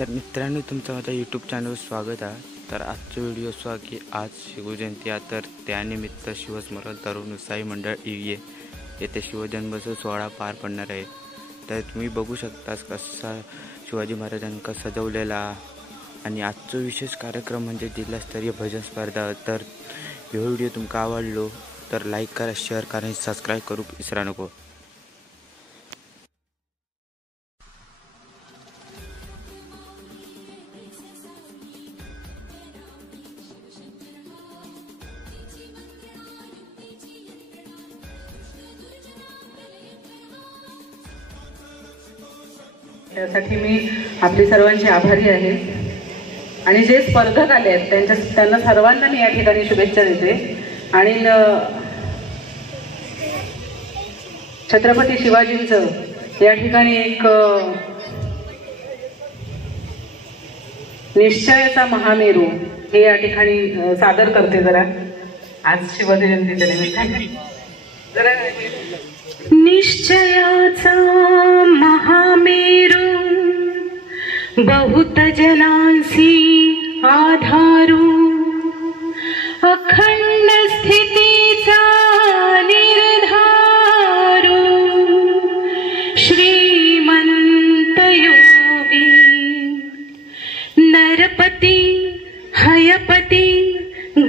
तर मित्रांनो, तुमचं माझ्या यूट्यूब चॅनलवर स्वागत आहे. तर आजचा व्हिडिओ असा की आज शिवजयंती आहे, तर त्यानिमित्त शिवस्मरण तरुण उत्साही मंडळ EVA येथे शिवजन्मोत्सव सोहळा पार पडणार आहे. तर तुम्ही बघू शकताच कसा शिवाजी महाराजांका सजवलेला. आणि आजचा विशेष कार्यक्रम म्हणजे जिल्हास्तरीय भजन स्पर्धा. तर हा व्हिडिओ तुमका आवडलो तर लाईक करा, शेअर करा आणि सबस्क्राईब करू विसरा नको. त्यासाठी मी आपले सर्वांचे आभारी आहे. आणि जे स्पर्धक आले आहेत त्यांना सर्वांना मी या ठिकाणी शुभेच्छा देते. आणि छत्रपती शिवाजींचं या ठिकाणी एक निश्चयाचा महामेरू हे या ठिकाणी सादर करते. जरा आज शिवजयंतीच्या निमित्ताने जरा निश्चयाचा महामेरू बहुत जनांसी आधारू अखंड स्थितीचा निर्धारू श्रीमंत योगी नरपती हयपती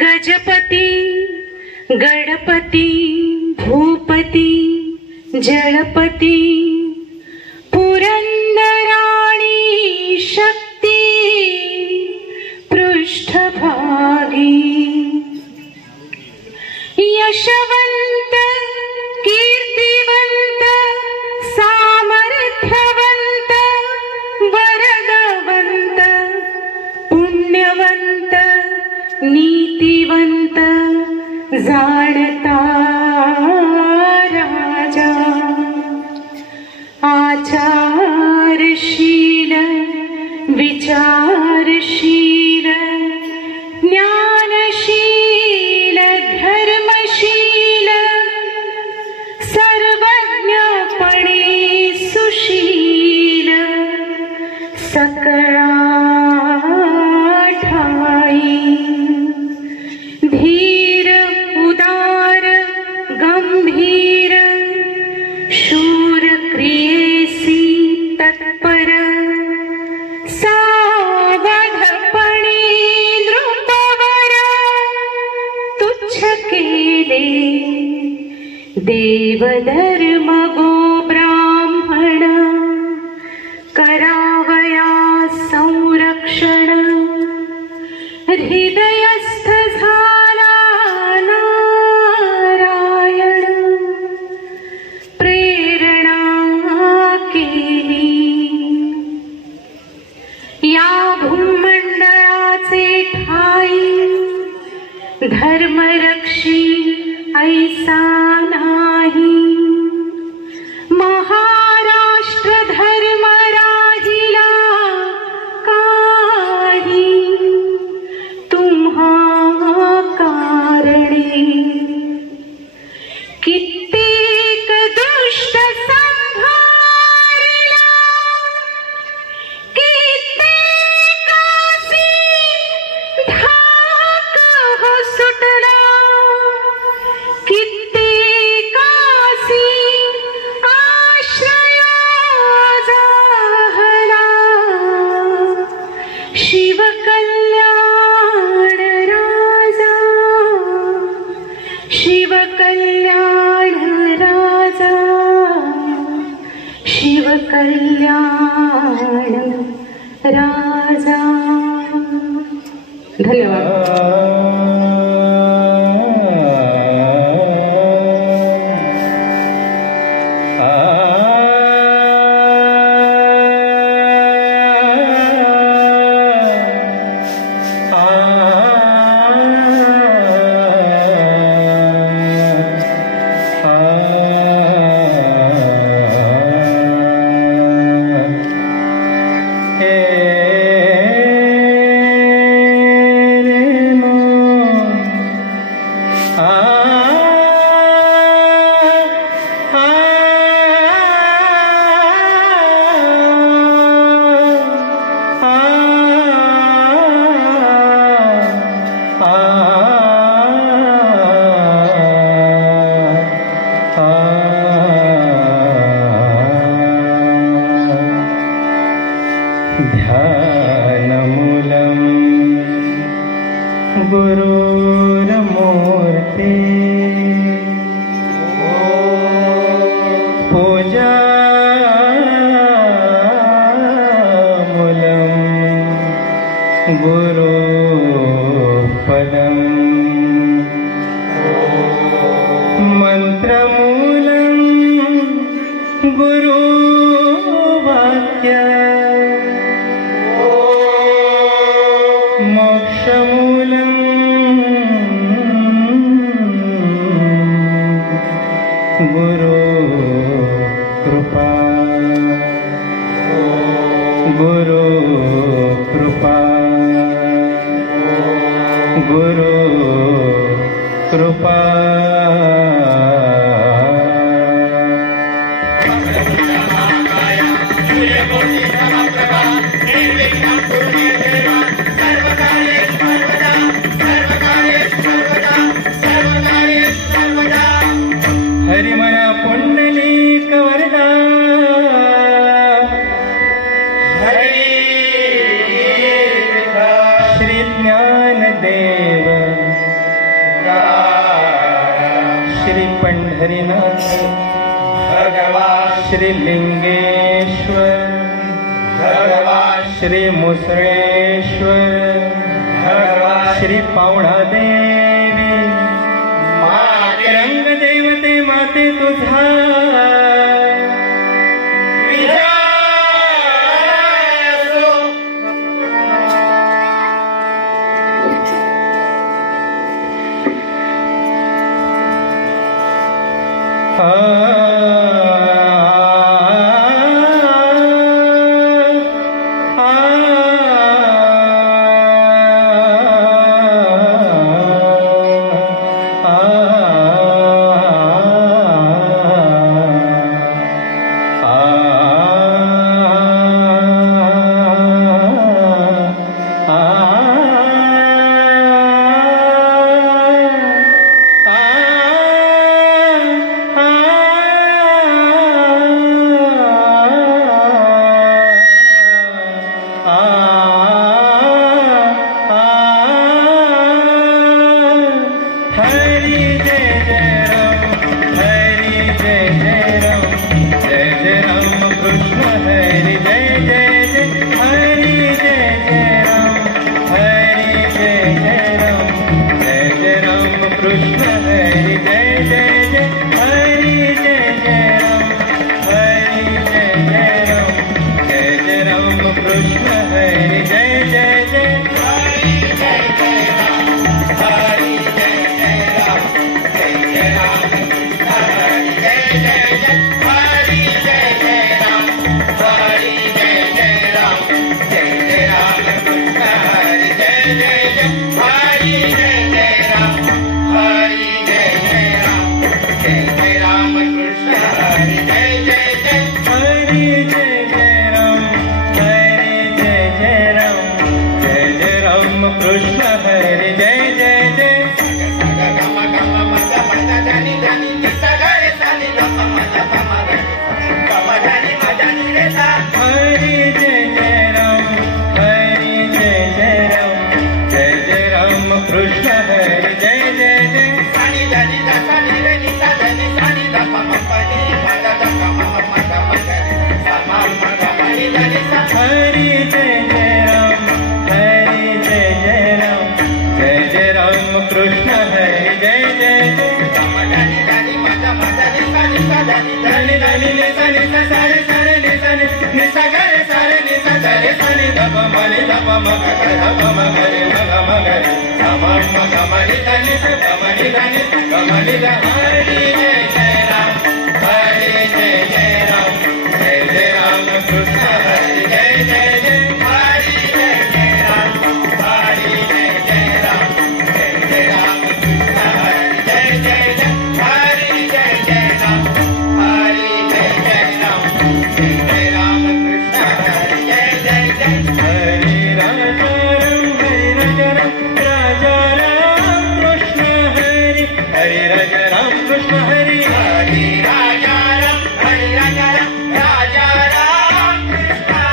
गजपती गणपती भूपती जलपती पुरंदराणी शक्ती पृष्ठभागी यशवंत कीर्तिवंत सामर्थ्यवंत वरदवंत पुण्यवंत नीतिवंत जाणता आचारशील विचारशील ज्ञानशील धर्मशील सर्वज्ञपणे सुशील सकळा ठाई धीर उदार गंभीर शूर क्रियेसी तत्पर सावधपणे नृपवर तुच्छ केले देवधर्म गो ब्राह्मण करावया संरक्षण हृदयस्थ झाला नारायण प्रेरणा केली या भूमंडळाचे ठाई धर्मरक्षी ऐसा नाही महाराष्ट्र धर्म राहिला काही तुम्हा कारणे कित्येक दुष्ट संहारिला कित्येकासी धाक हो सुटला कित्येकासी आश्रय जाहला शिवकल्याण राजा शिवकल्याण राजा शिवकल्याण राजा. धन्यवाद. रे ध्यानमूलं गुरुर्मूर्ते पूजामूलं गुरुपदं मन्त्रमूलं गुरुवाक्य मोक्षमूलं गुरुकृपा गुरुकृपा गुरुकृपा हरिमना पुंडलीक वरदा हरि श्री ज्ञानदेव श्री पंढरीनाथ भगवान श्री लिंगेश्वर भगवान श्री मुसळेश्वर भगवान श्री पावणादेवी रंग देवते माते तुझा Hare Raja Ram, Hare Raja Ram, Raja Ram Krishna.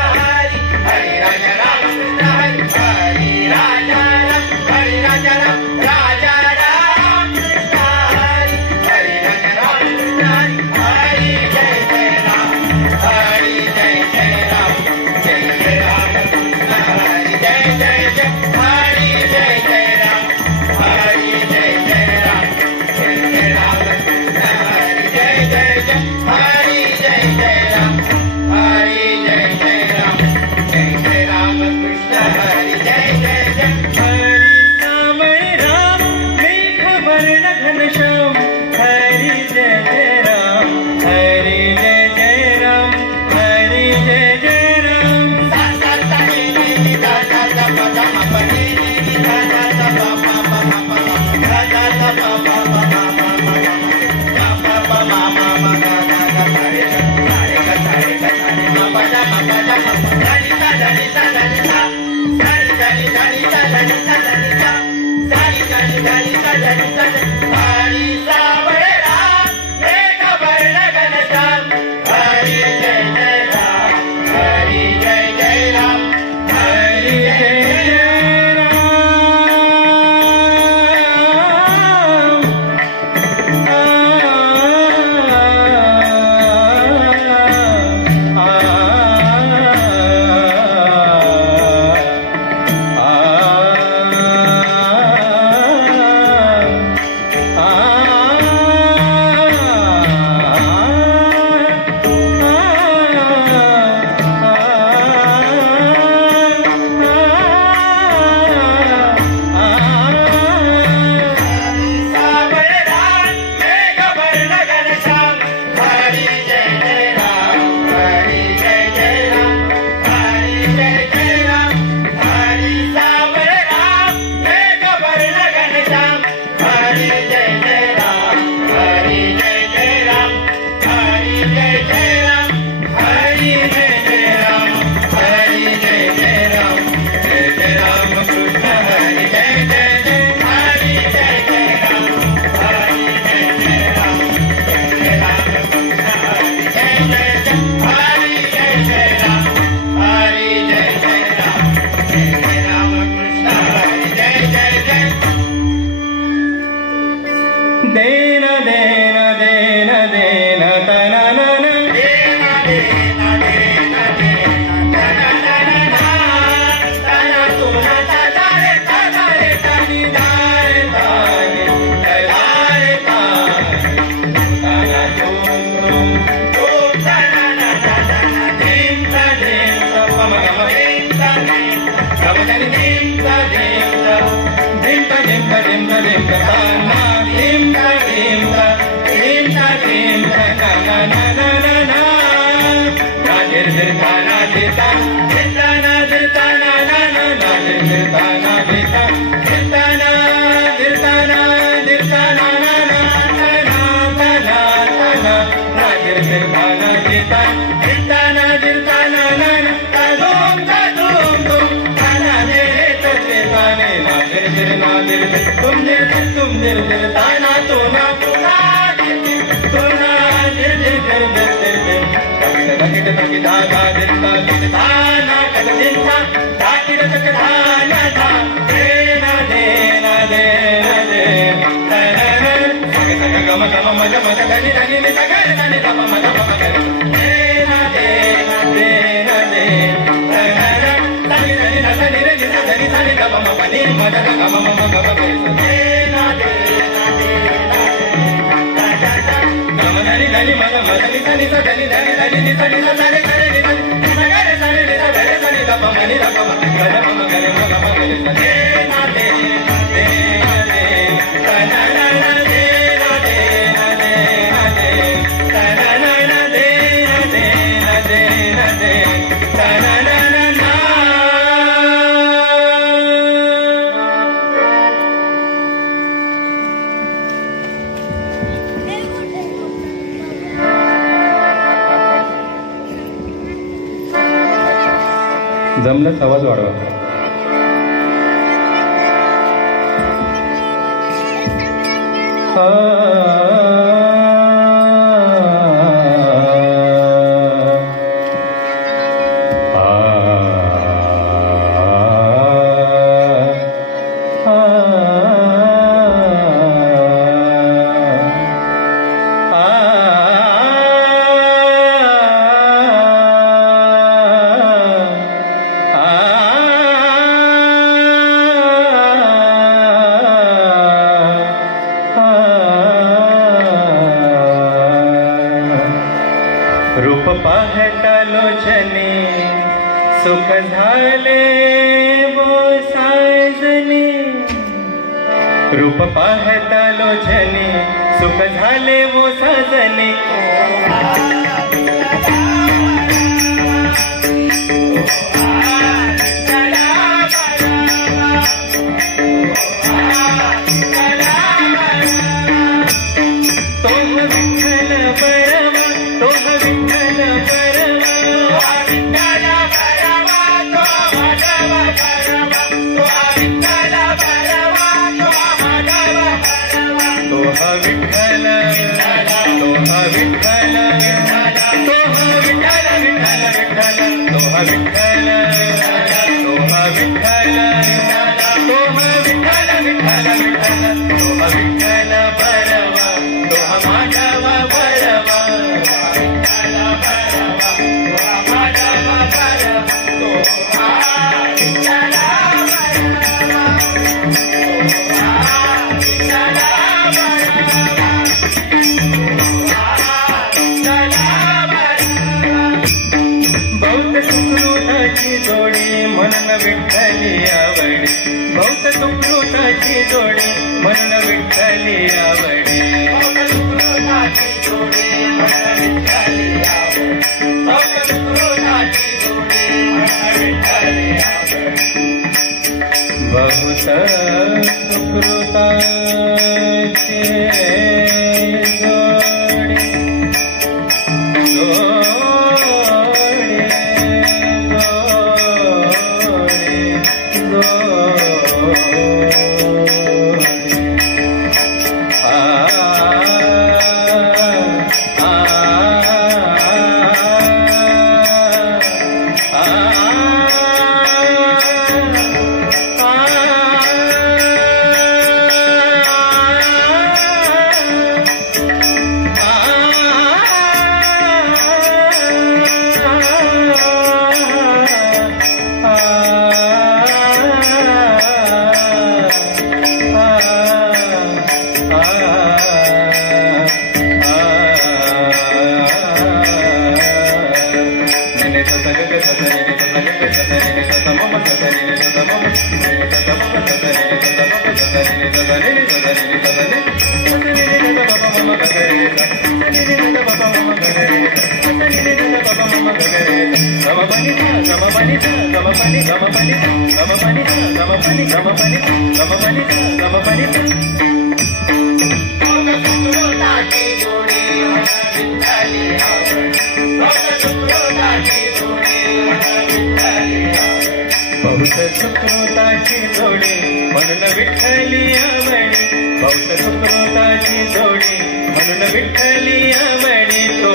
जमलंच आवाज वाढवा. रूप पाहता लोचने सुख झाले वो साजने. रूप पाहता लोचने सुख झाले वो साजने. तो विठ्ठल परवा, तो विठ्ठल परवा. विठ्ठल तोहा विठ्ठल तोहा विठ्ठल विठ्ठल विठ्ठल तोहा विठ्ठल भरवा तोहा माधव भरवा विठ्ठल भरवा तोहा माधव भरवा तोहा विठ्ठल जोडी म्हणून विठ्ठली आवडी बहुत सुकृताची जोडी म्हणून विठ्ठली आवडी बहुत सुकृताची जोडी म्हणून विठ्ठली आवडी बहुत सुकृताची जोडी म्हणून विठ्ठली आवडी बहुत सुकृताची सुकृताची जोडी म्हणून विठ्ठली आवडी बहुत सुकृताची जोडी म्हणून विठ्ठली आवडी तो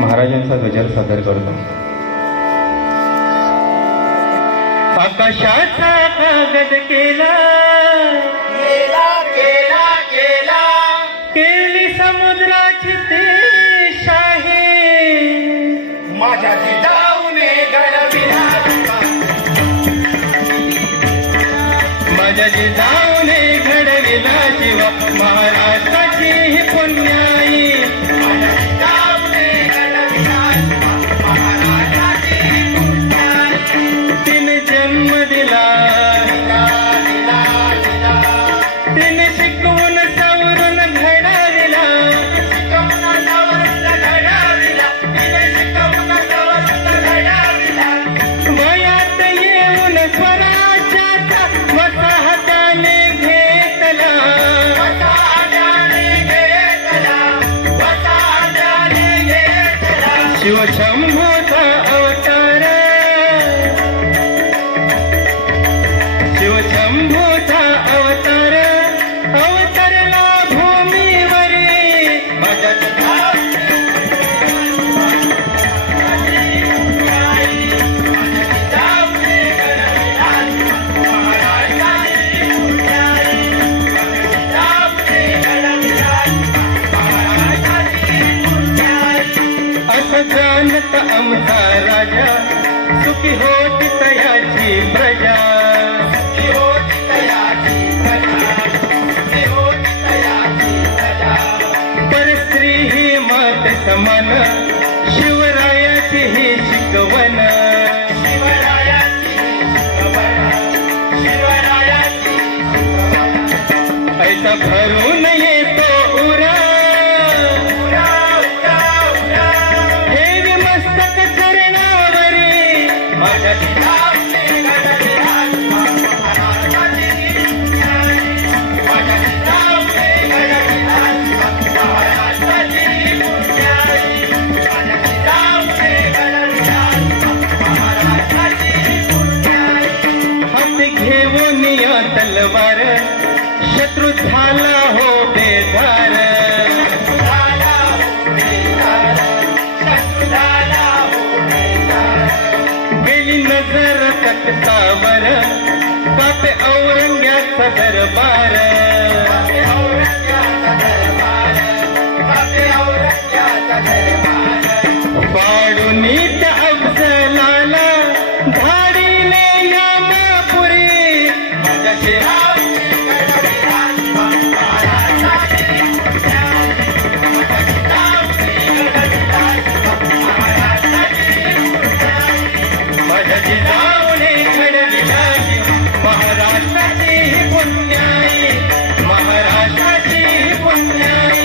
महाराजांचा गजर सादर करतो. आकाशाचा कागद केला केली समुद्राची ती शाही माझ्या जिजाऊने घडविला माझ्या जिजाऊने घडविला शिवा महाराष्ट्राची ही पुण्याई जन्म दिला तिने शिकवून सवरून घडविला, तिने शिकवून सवरून घडविला. वयात येऊन स्वराज्याचा वसा हाताने घेतला, वसा हाताने घेतला, वसा हाताने घेतला. शिवशंभूचा अवतार, शिवशंभूचा अवतार अवतरला भूमीवरी. माझ्या असं जानत आमचा राजा, सुखी होती तयाची प्रजा, सुखी होती तयाची प्रजा, सुखी होती तयाची प्रजा. परस्त्री ही मात समान, शिवरायाची ही शिकवण, शिवरायाची शिकवण, शिवरायाची शिकवण. ऐसा भरून येतो उरा, माझ्या जिजाऊने घडविला, महाराष्ट्राची पुण्याई. माझ्या जिजाऊने घडविला, महाराष्ट्राची पुण्याई. माझ्या जिजाऊने घडविला, महाराष्ट्राची पुण्याई. हात घेऊन या तलवार, शत्रू झाला हो बेजार, शत्रू झाला हो बेजार, शत्रू झाला हो बेजार. गेली नजर तख्तावर, पापे औरंग्याचा दरबार, पापे औरंग्याचा दरबार, पापे औरंग्याचा दरबार. पाडून त्या अफजलाला धाडीले यामापुरी. माझ्या शिरावने घडविला, महाराष्ट्राची पुण्याई. माझ्या शिरावने घडविला, महाराष्ट्राची पुण्याई. माझ्या जिजाऊने घडविला, महाराष्ट्राची पुण्याई. महाराष्ट्राची पुण्याई,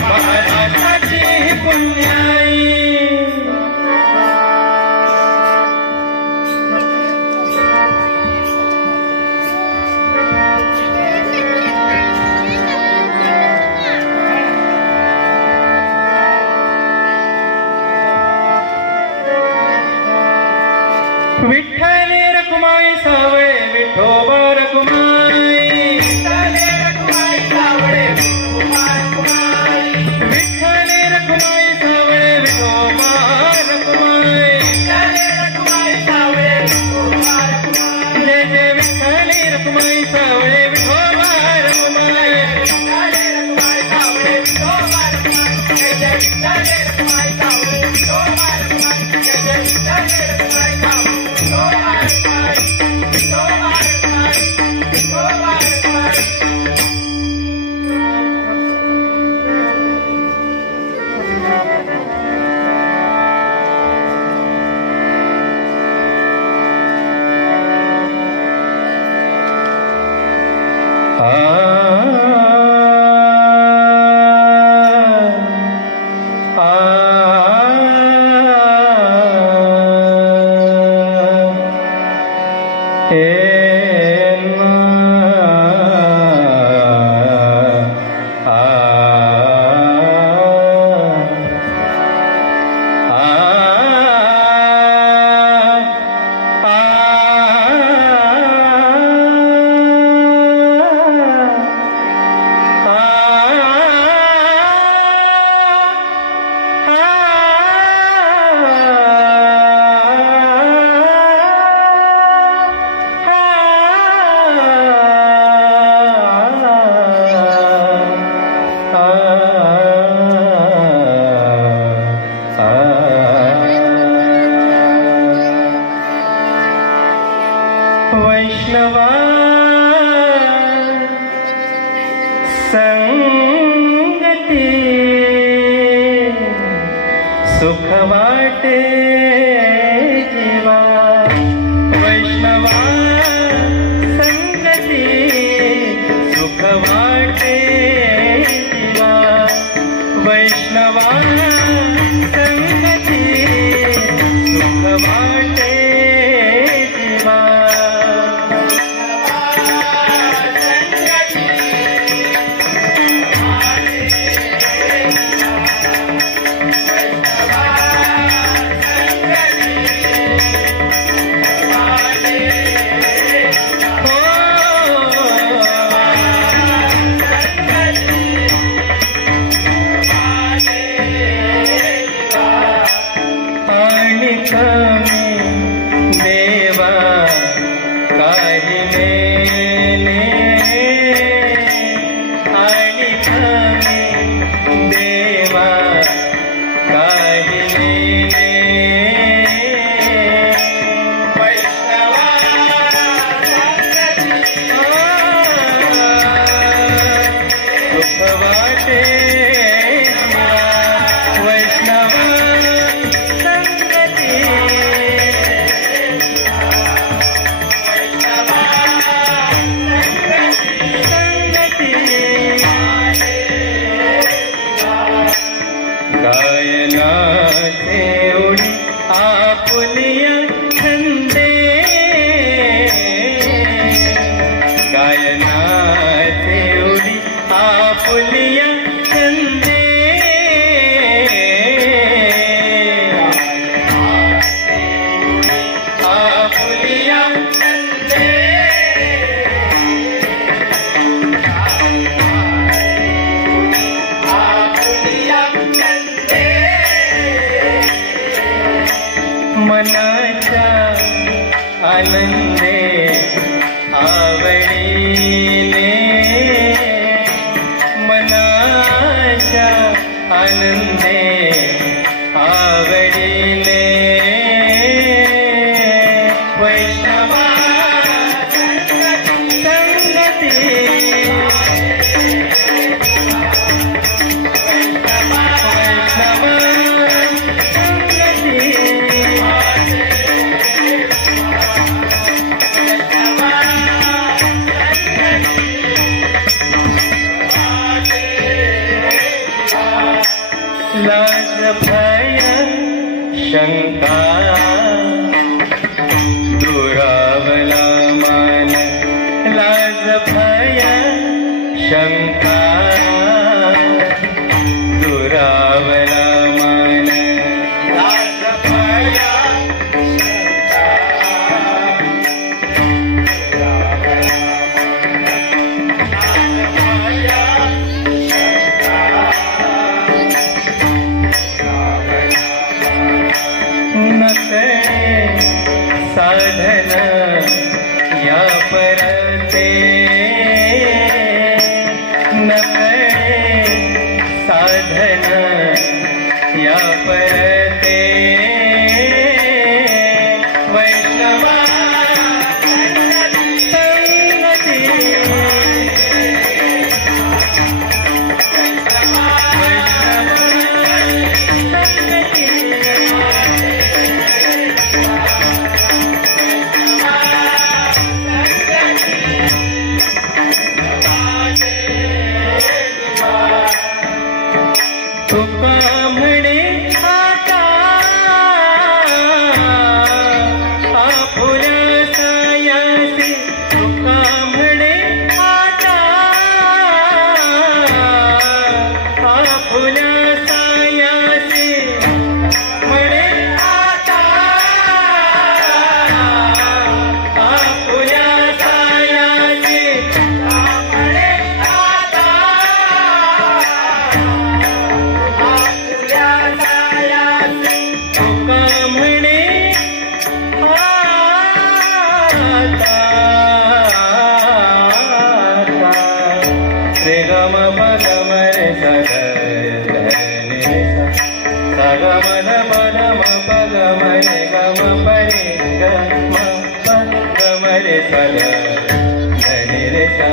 महाराष्ट्राची पुण्याई. विठ्ठले रखुमाई सावळे विठोबा रखुमाई, विठ्ठले रखुमाई सावळे विठोबा रखुमाई. विठ्ठले रखुमाई सावळे विठोबा रखुमाई, विठ्ठले रखुमाई सावळे विठोबा रखुमाई. जय जय विठ्ठले रखुमाई सावळे विठोबा रखुमाई, विठ्ठले रखुमाई सावळे विठोबा रखुमाई. जय जय विठ्ठले रखुमाई सावळे विठोबा रखुमाई. जय जय विठ्ठले रखुमाई सावळे. वैष्णवा संगती सुख वाटे जीवा, वैष्णवा संगती सुख वाटे आपुलिया चंदे आपुलिया चंदे आपुलिया चंदे मनाच्या आनंदे आवडीने मनाच्या आनंदे आवडीने वैष्णवा संगती वैष्णवा संगती लाज भय शंका दुरावला मान लाज भय शंका दुरावला मान लाज भय साधन या परते नकळे साधन या परते वैष्णवा संगती तुका म्हणे आता आपुल्या सायासी तुका म्हणे आता आपुल्या सायासी म्हणे आता आपुल्या सायासी म्हणे आता तुका म्हणे रे गम पद मरे सद ग मद पद म पद मरे गम परे गम पद मरे सद धनि रे ग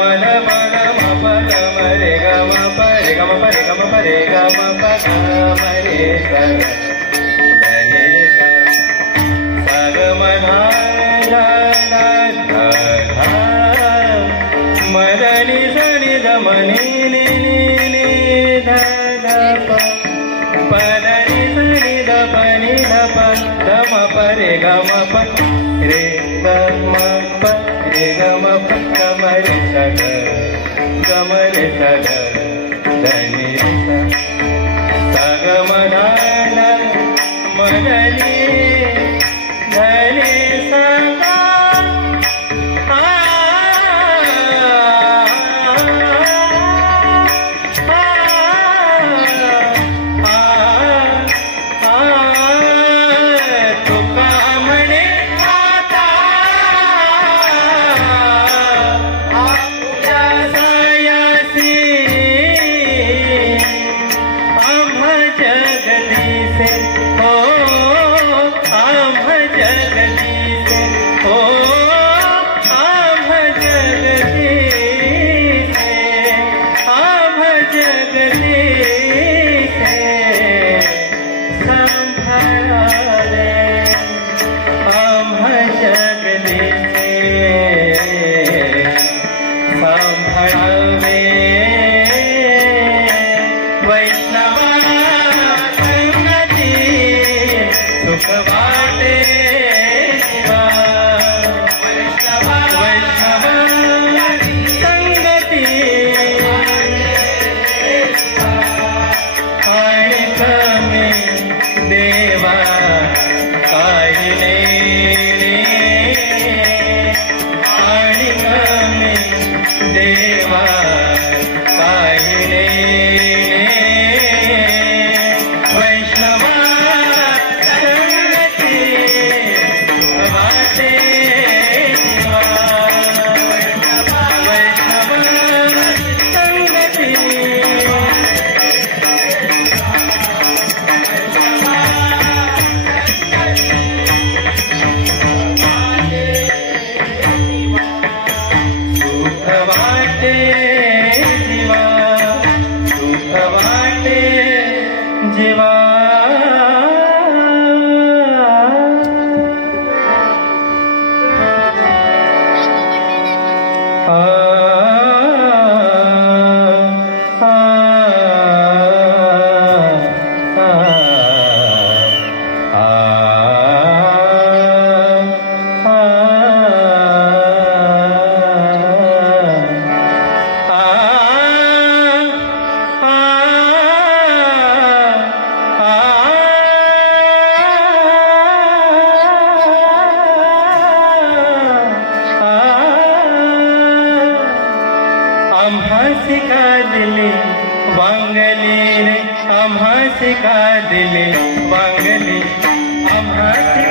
मद पद म पद मरे गम परे गम परे गम परे गम पद मरे सद धनि रे ग मधा मदनि सनि दमनि पदनि सनि दपनि धप धम परे गम प रे गम प रे गम प गम रे सद गम रे सद धनि रे स गम धान मदनि धनि सदा संगती देवा पाहिले वैष्णवा संगती वाटे देवा वैष्णवा संगती जीवा आम्हासी का दिले वांगली रे आम्हासी का दिले वांगली आम्हासी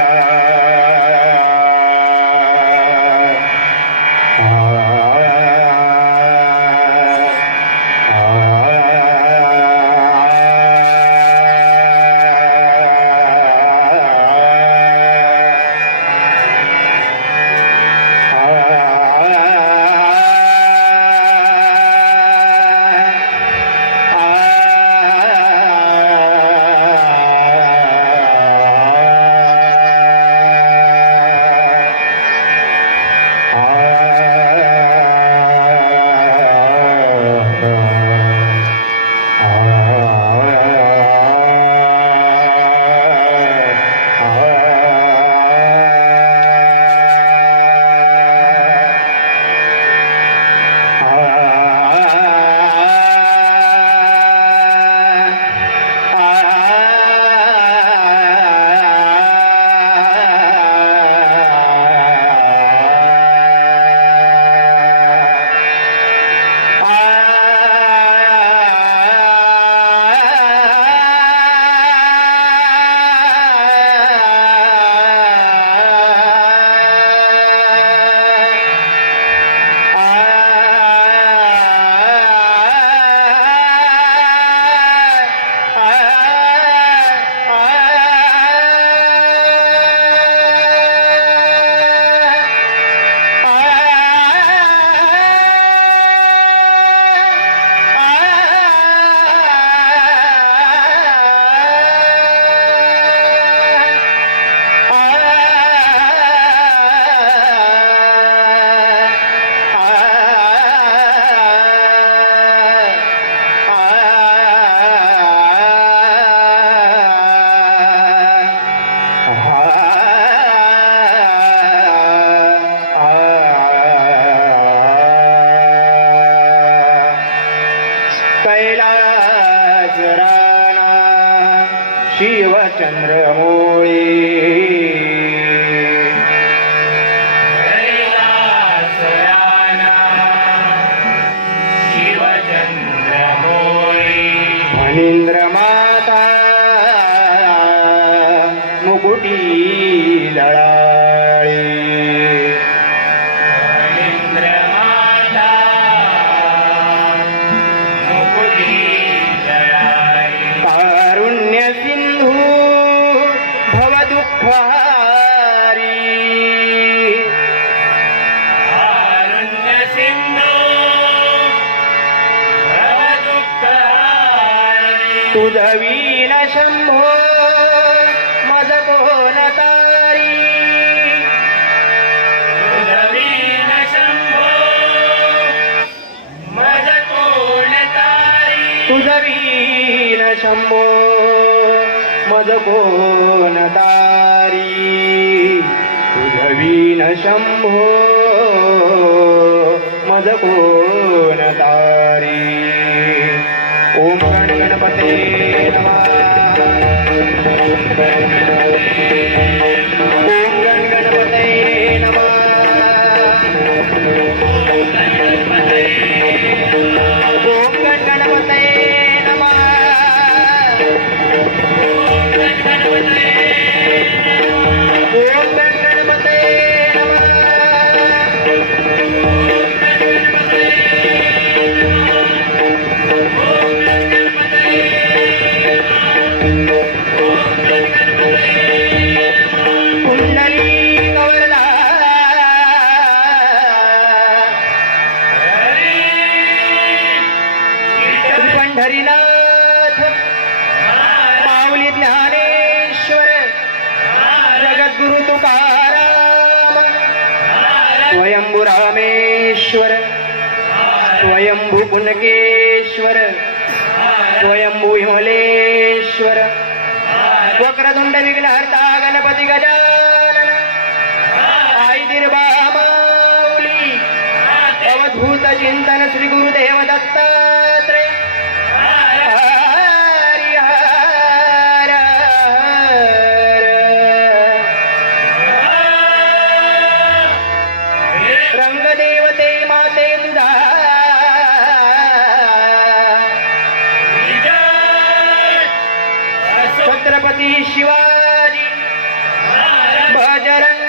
शिवचंद्रमौळी फणींद्रमाता मुकुटी लळाळी तारुण्य सिंधू भवदुःखहारी तुझवीन शंभो मज कोण तारी तुझवीन शंभो मज कोण तारी तुझवीन शंभो मज कोण तारी तुझवीन शंभो मज कोण तारी ओम गणपते नमः ओम गणपते नमः ओम गणपते पंढरीनाथ माऊली ज्ञानेश्वर जगद्गुरु तुकाराम स्वयंभू रामेश्वर स्वयंभू पुनकेश्वर स्वयंभू विमलेश्वर वक्रतुंड विघ्नहर्ता गणपती गजानन आईदिर्बा माऊली अवधूत चिंतन श्री गुरुदेव दत्तात्रय हरिहर रंगदेवते माते तुझा छत्रपती शिवाजी भजरंग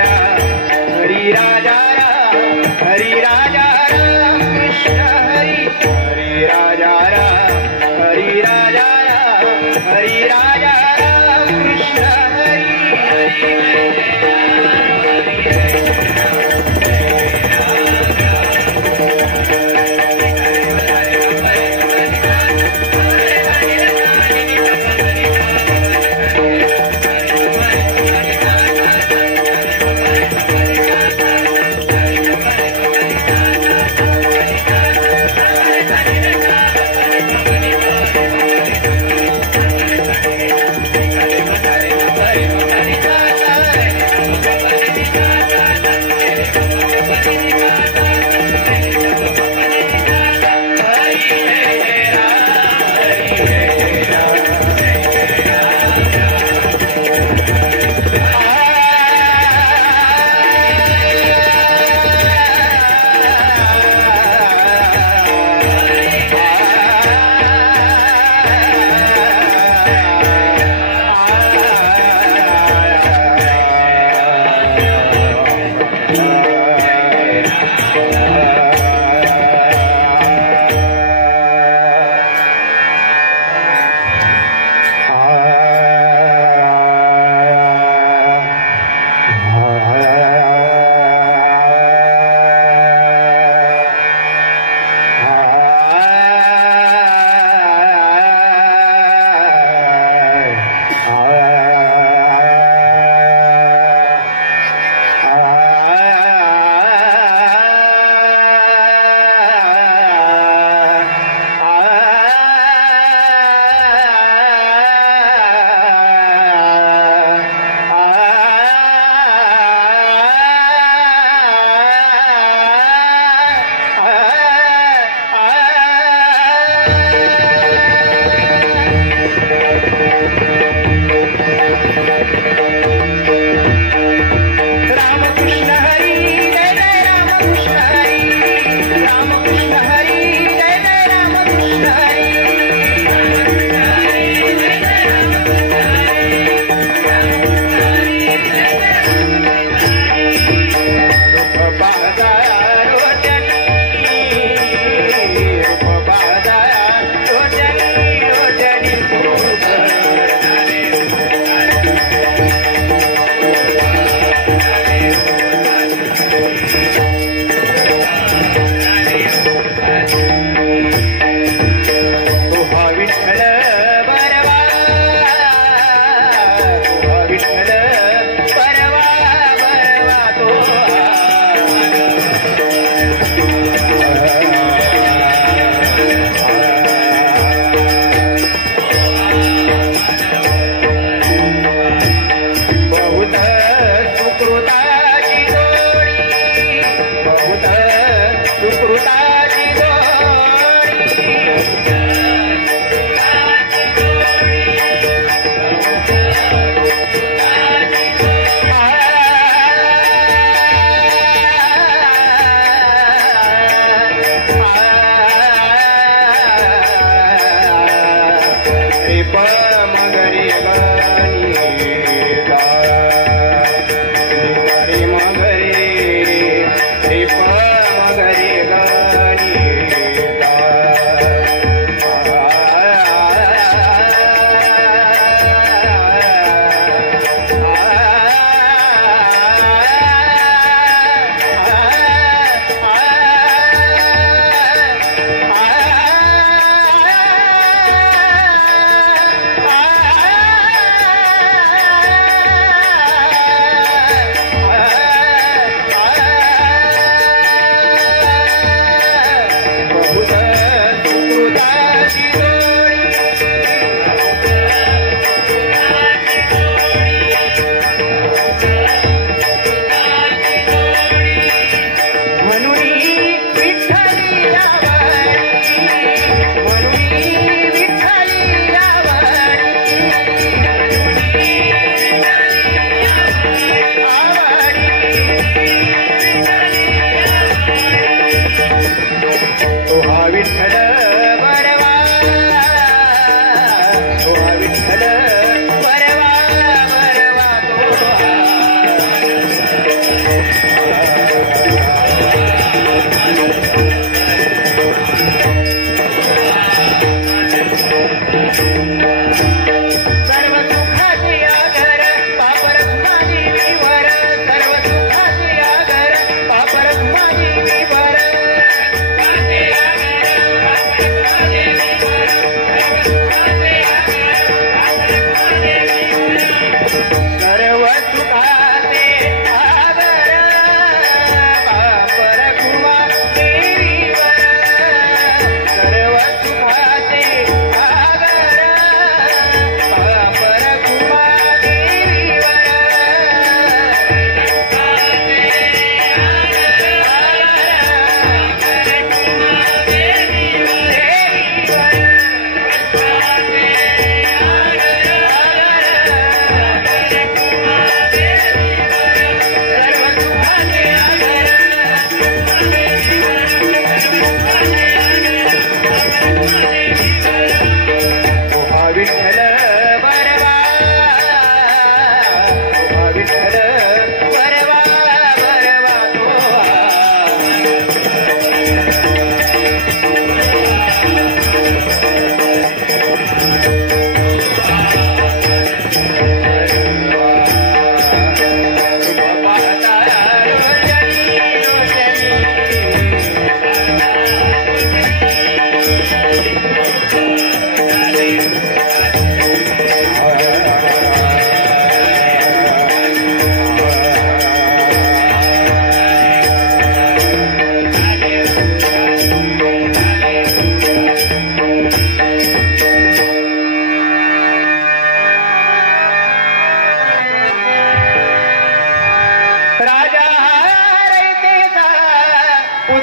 राम हरी राजा राम हरी राजा राम कृष्ण हरी हरी राजा राम हरी राजा राम हरी राजा राम कृष्ण हरी हरी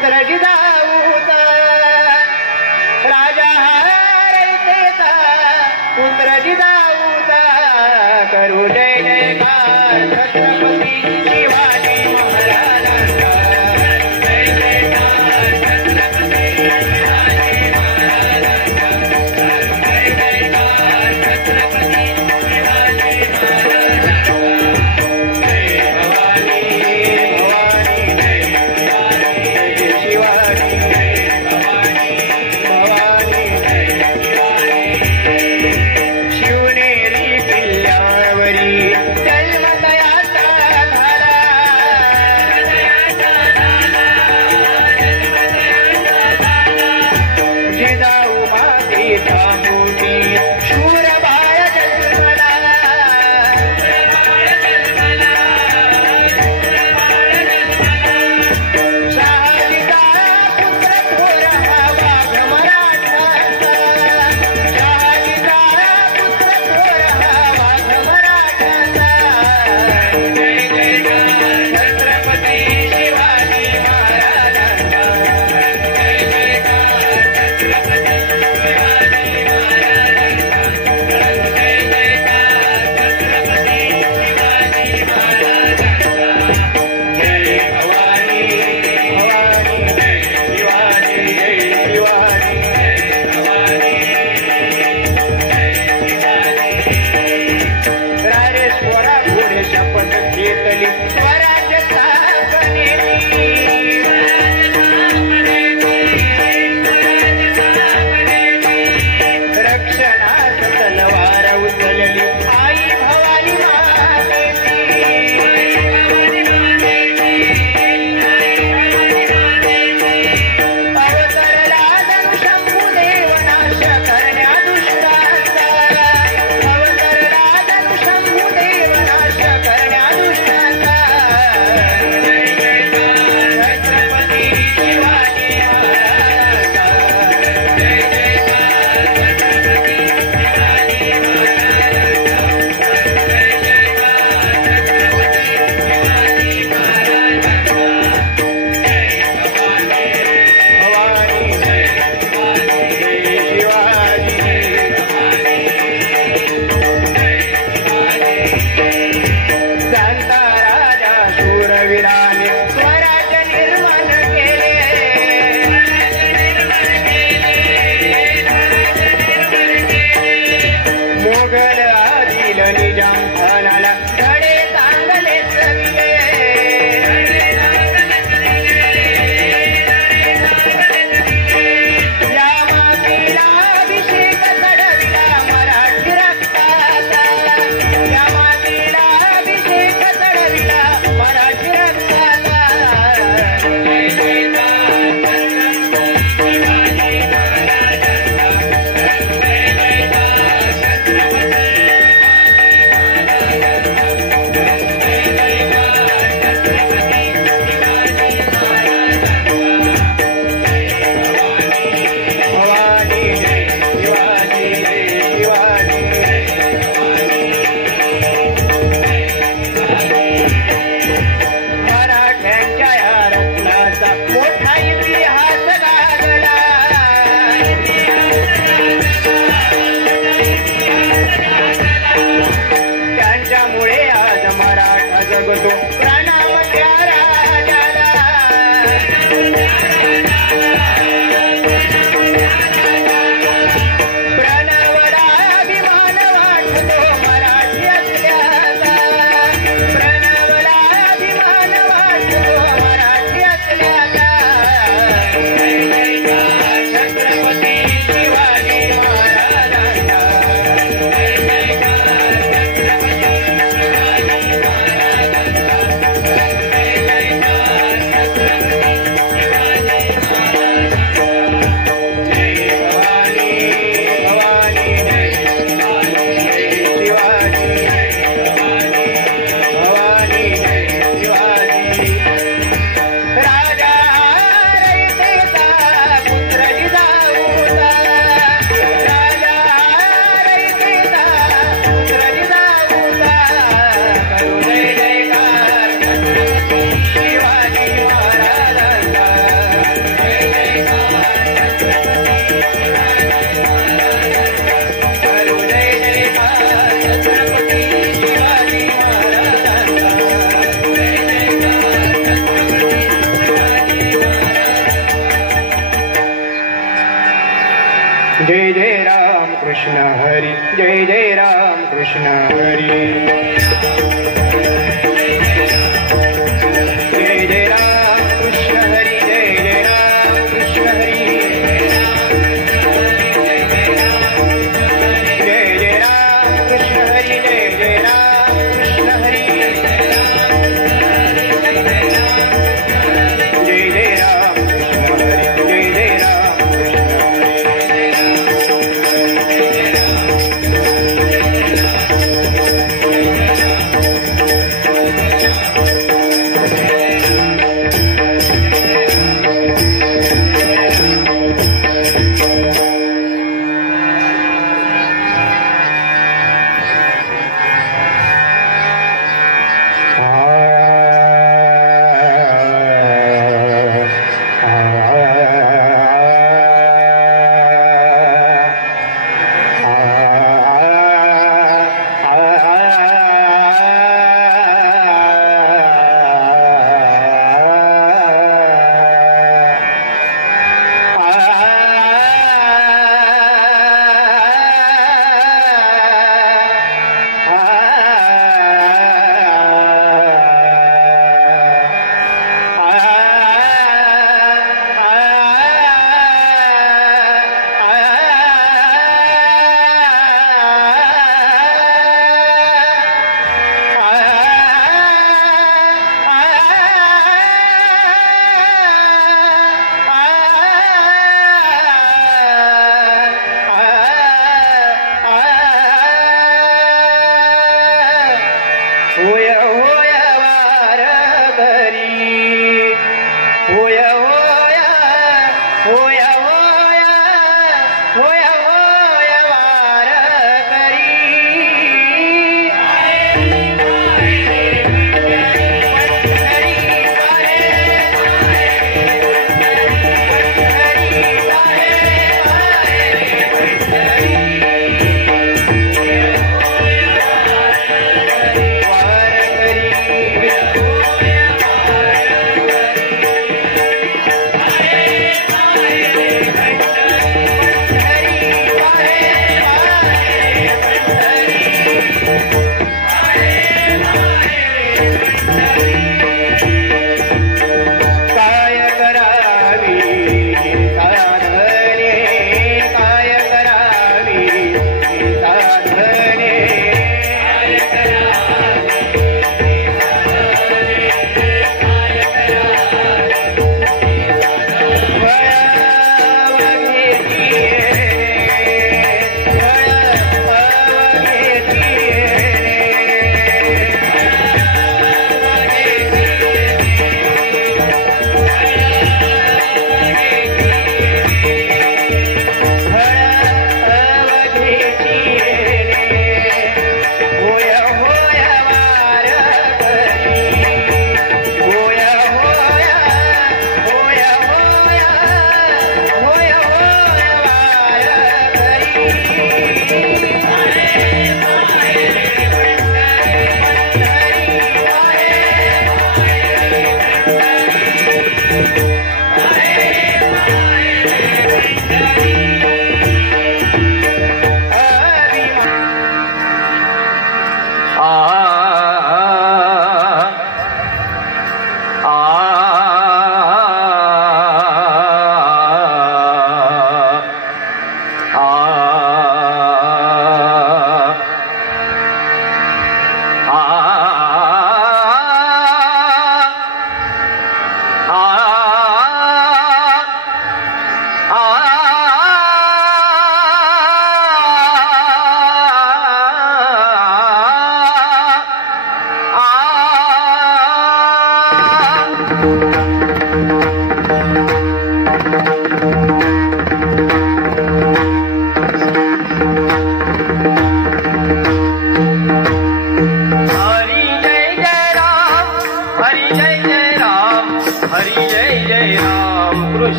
पुत्र जिजाऊचा राजा रयतेचा पुत्र जिजाऊचा करू जय जयकार छत्रपती शिवाजी महाराजांचा जय जयकार छत्रपती शिवाजी महाराजांचा जय जयकार छत्रपती शिवाजी महाराजांचा जय भवानी भवानी जय भवानी जय शिवाजी जय भवानी भवानी जय शिवाजी शिवनेरी किल्ल्यावरी जन्मदयाचा जय जय राम कृष्ण हरी जय जय राम कृष्ण हरी जय जय राम कृष्ण हरी जय जय राम कृष्ण हरी जय जय राम कृष्ण हरी जय जय राम कृष्ण हरी जय जय Ram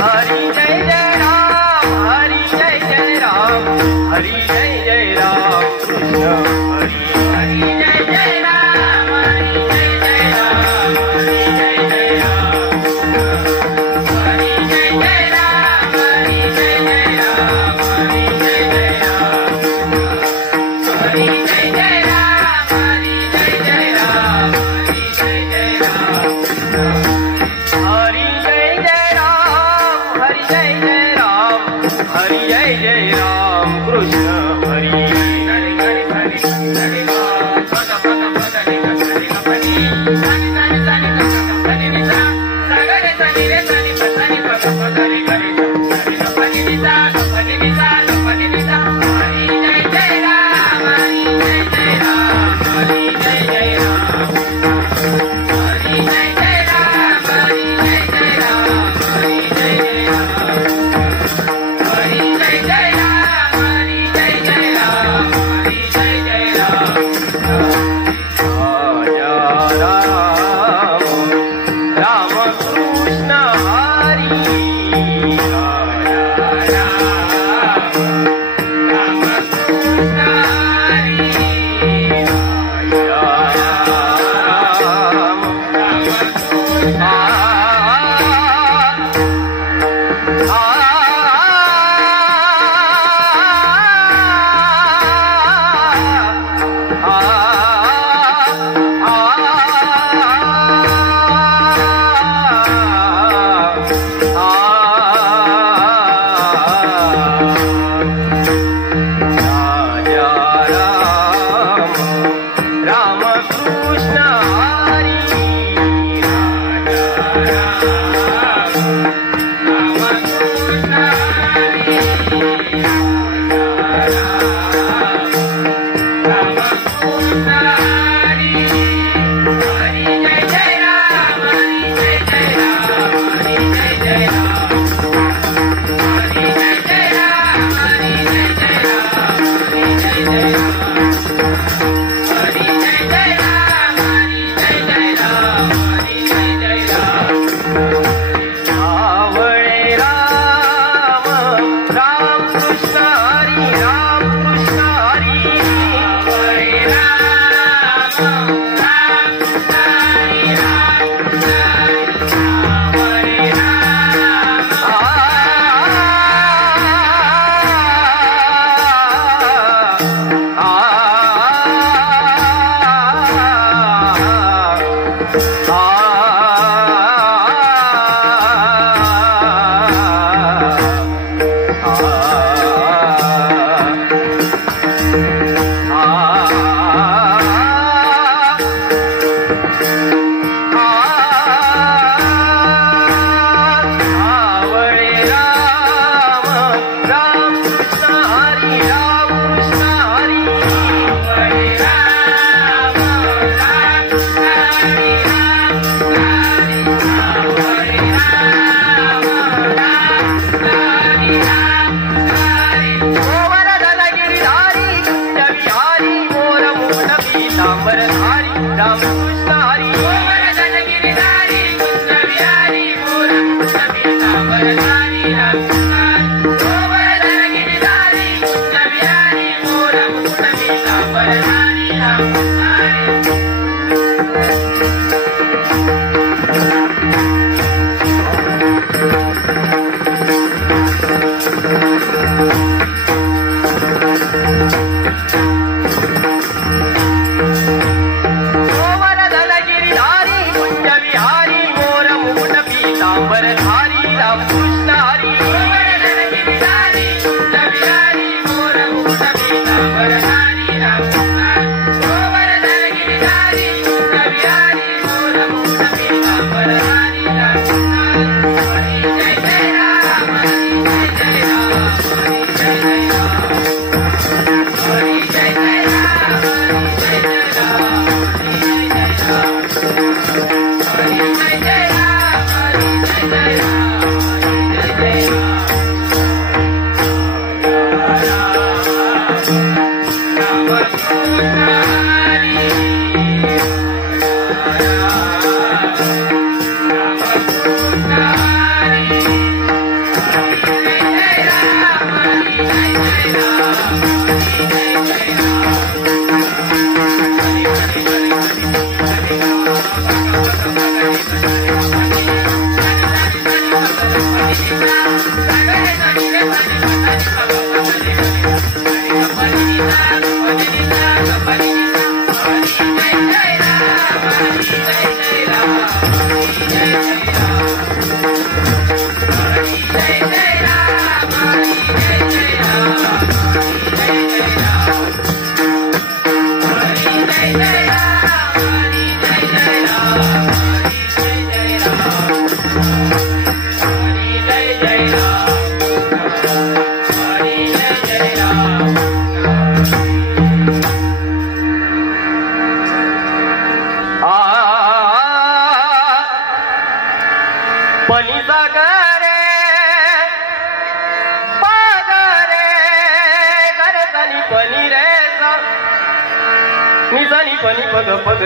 Hare Jai Jai Ram, Hare Jai Jai Ram, Hare Jai Jai Ram.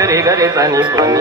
रे ग रे ग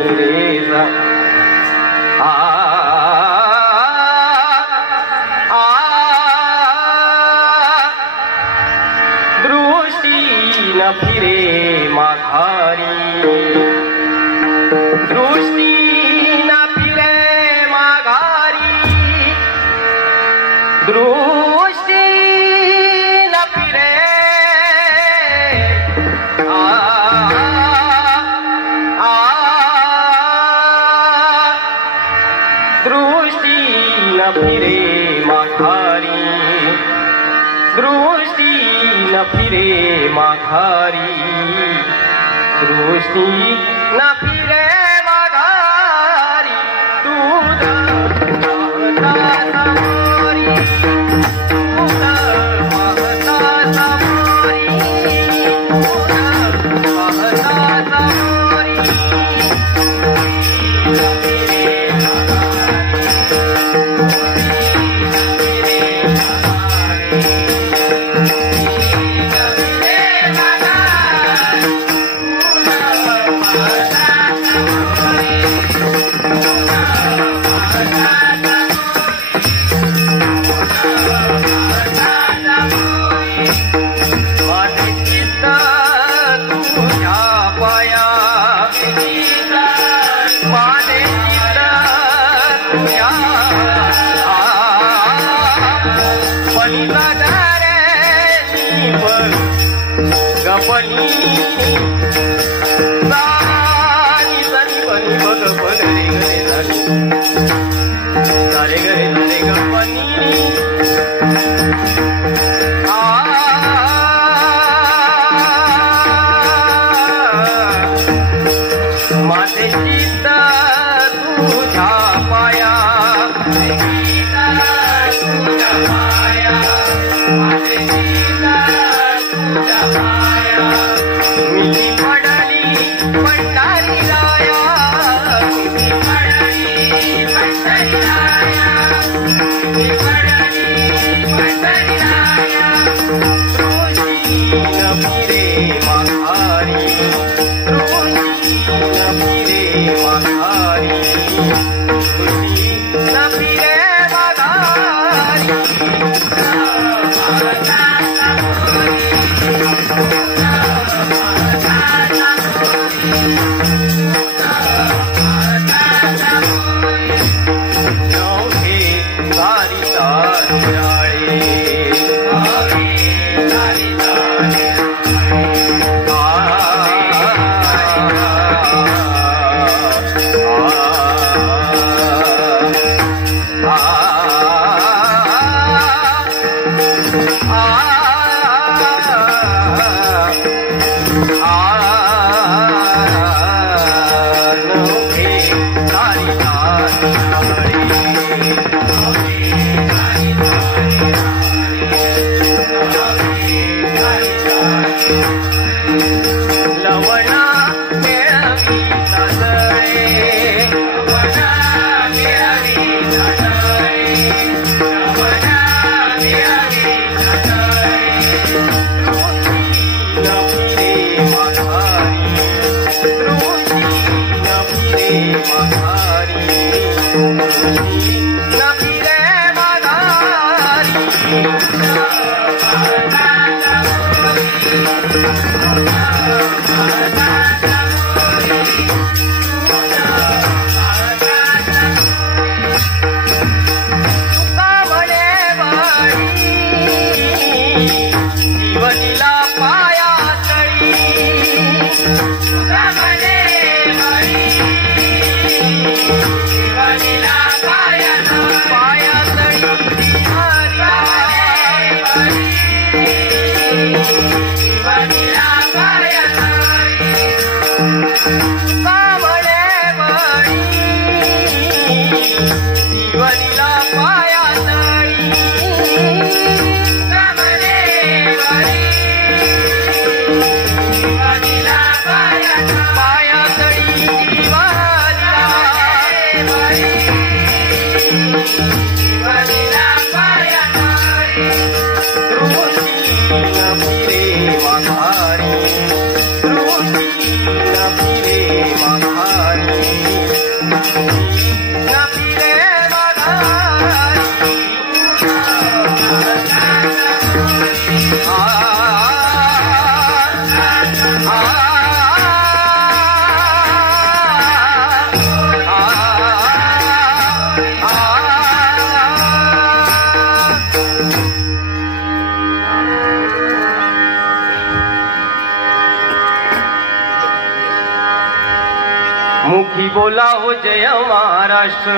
मुखी बोला हो जय महाराष्ट्र,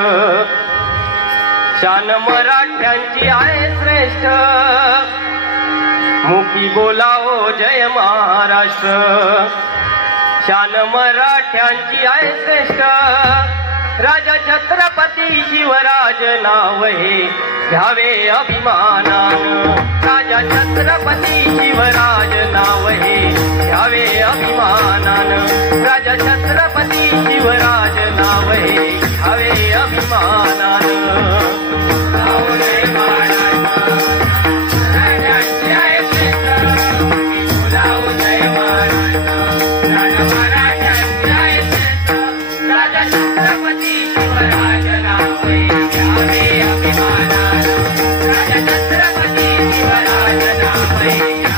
शान मराठ्यांची आहे श्रेष्ठ. मुखी बोला हो जय महाराष्ट्र, शान मराठ्यांची आहे श्रेष्ठ. राजा छत्रपती शिवराज नाव हे घ्यावे अभिमानानं. राजा छत्रपती शिवराज नाव हे घ्यावे अभिमानानं. राजा छत्रपती शिवराज नाव हे घ्यावे अभिमानानं. Thank you.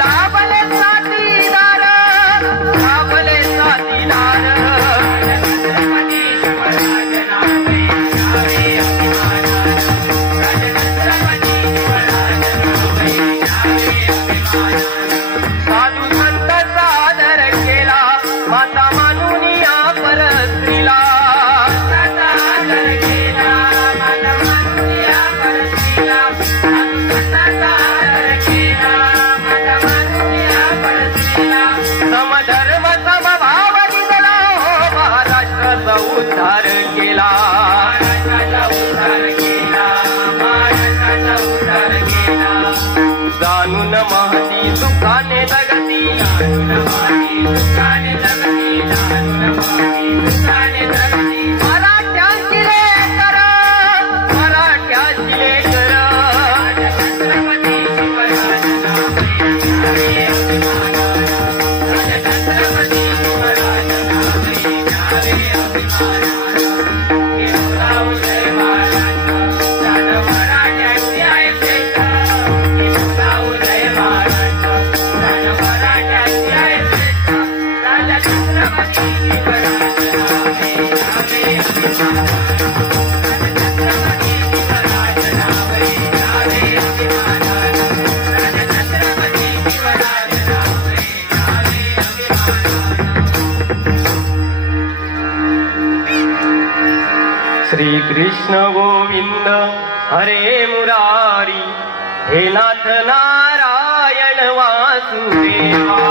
लाभले साथीदार लाभले साथीदार साधू संत सादर केला माता मानून या परस्त्रीला सादर केला माता मानून या परस्त्रीला सादर केला माता मानून या परस्त्रीला समधर्म समभाव निघाला हो महाराष्ट्राचा उद्धार केला जाणून महती सुखाने जगती मराठ्यांची लेकर मराठ्यांची लेकर छत्रपती श्री कृष्ण गोविंद हरे मुरारी हे नाथ नारायण वासुदेवा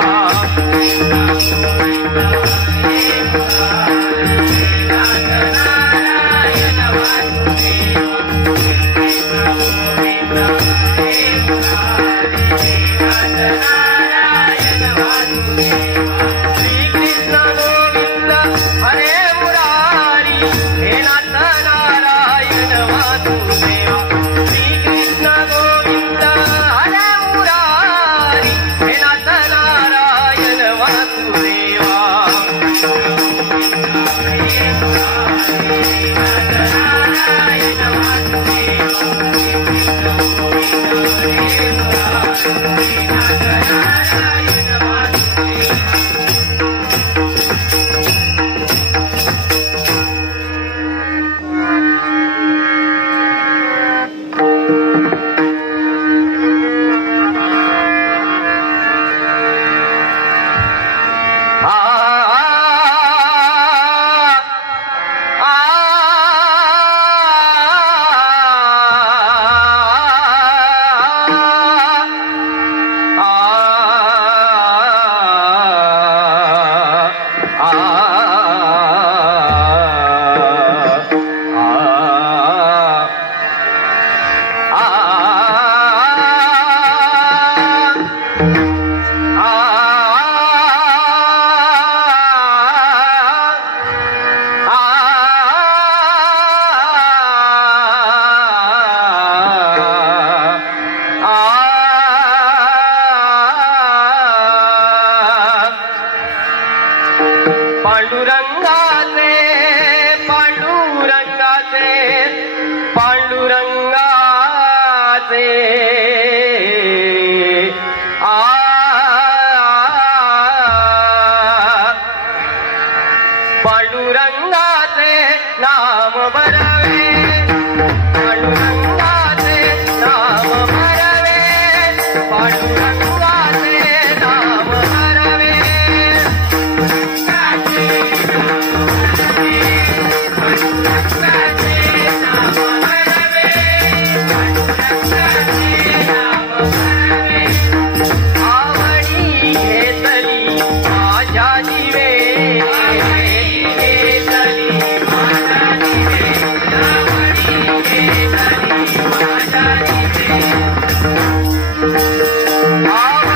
पांडुरंगाचे नाम बरवे पांडुरंगाचे नाम बरवे पांडुरंगाचे नाम बरवे आवडी घेतली माझ्या जीवे आवडी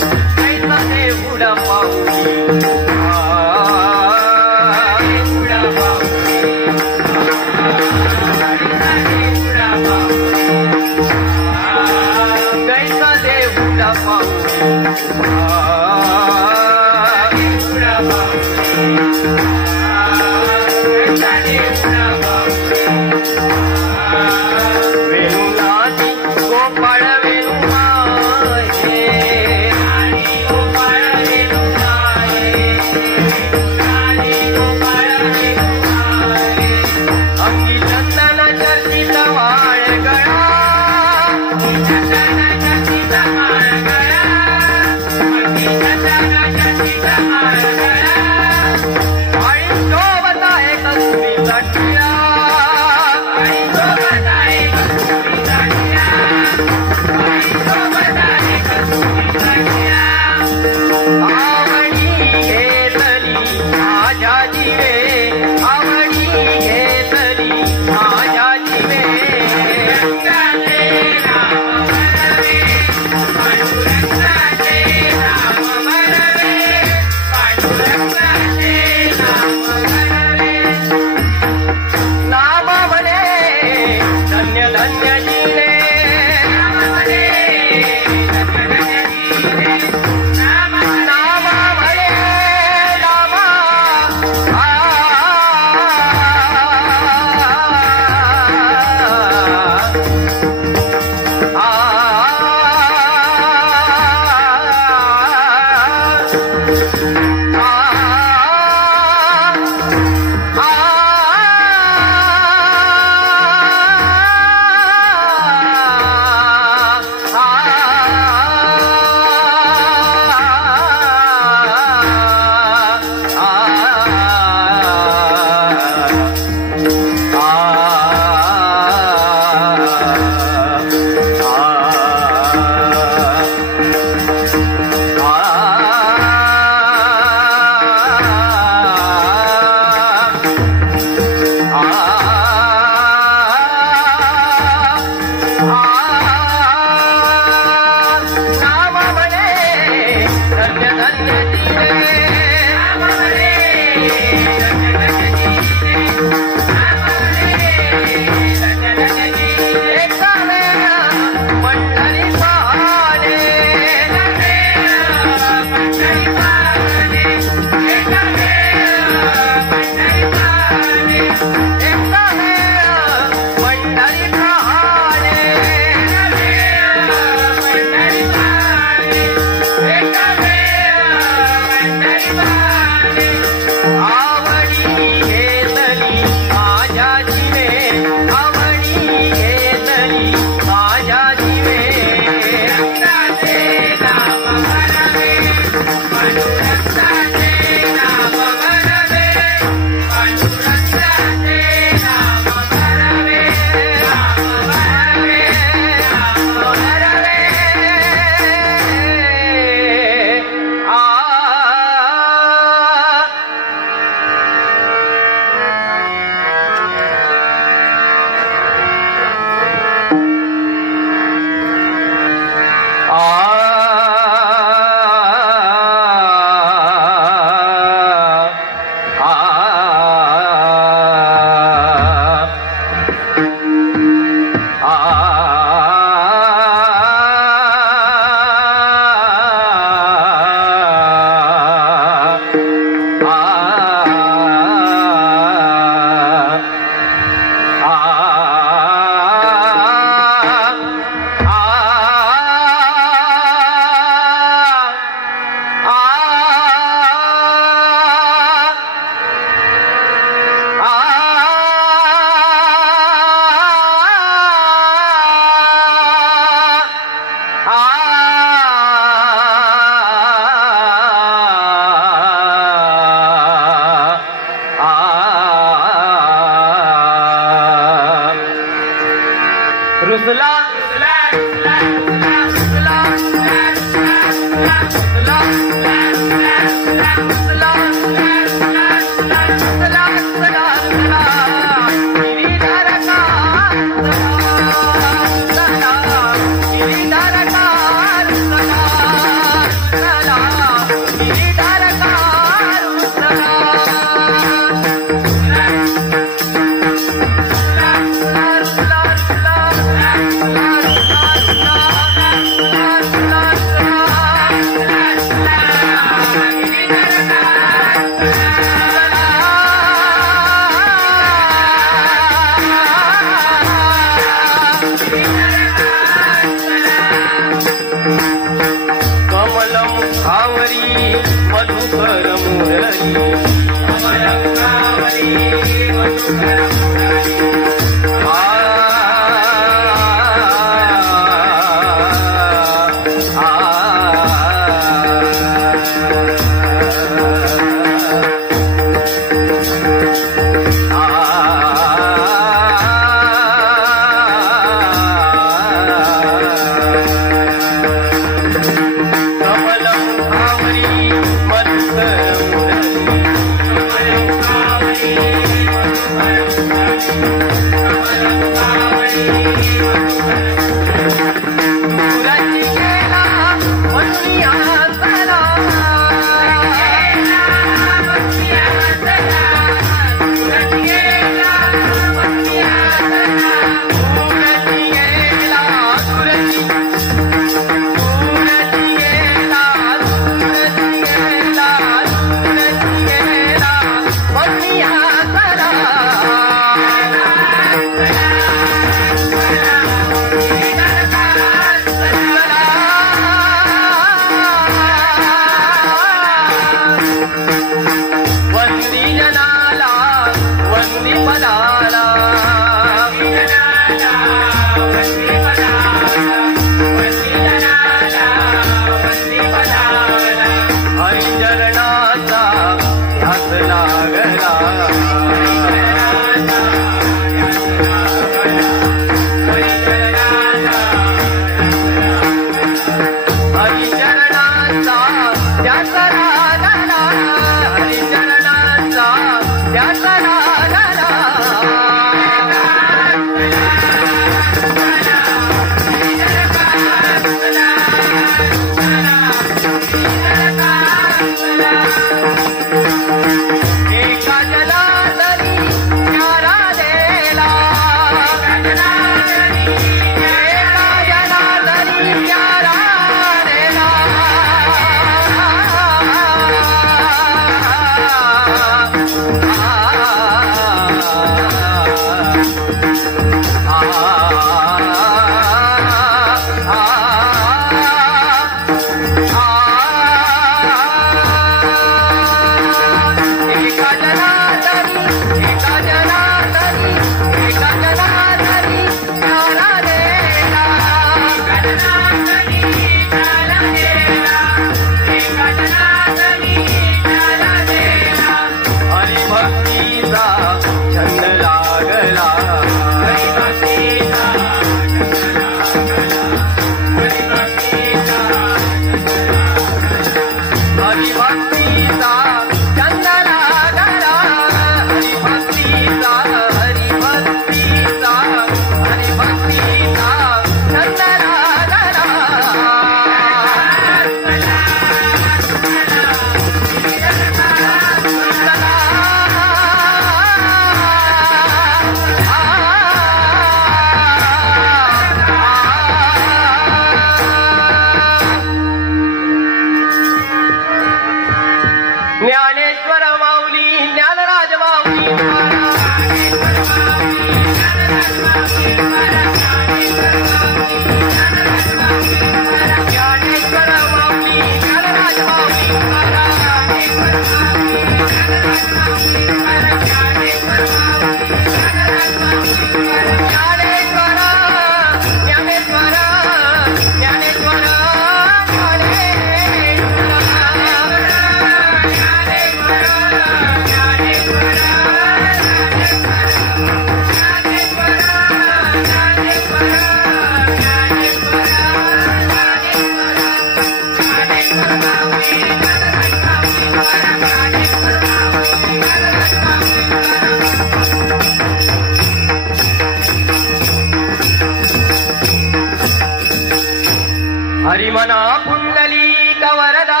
हरिमना पुंडलीक वरदा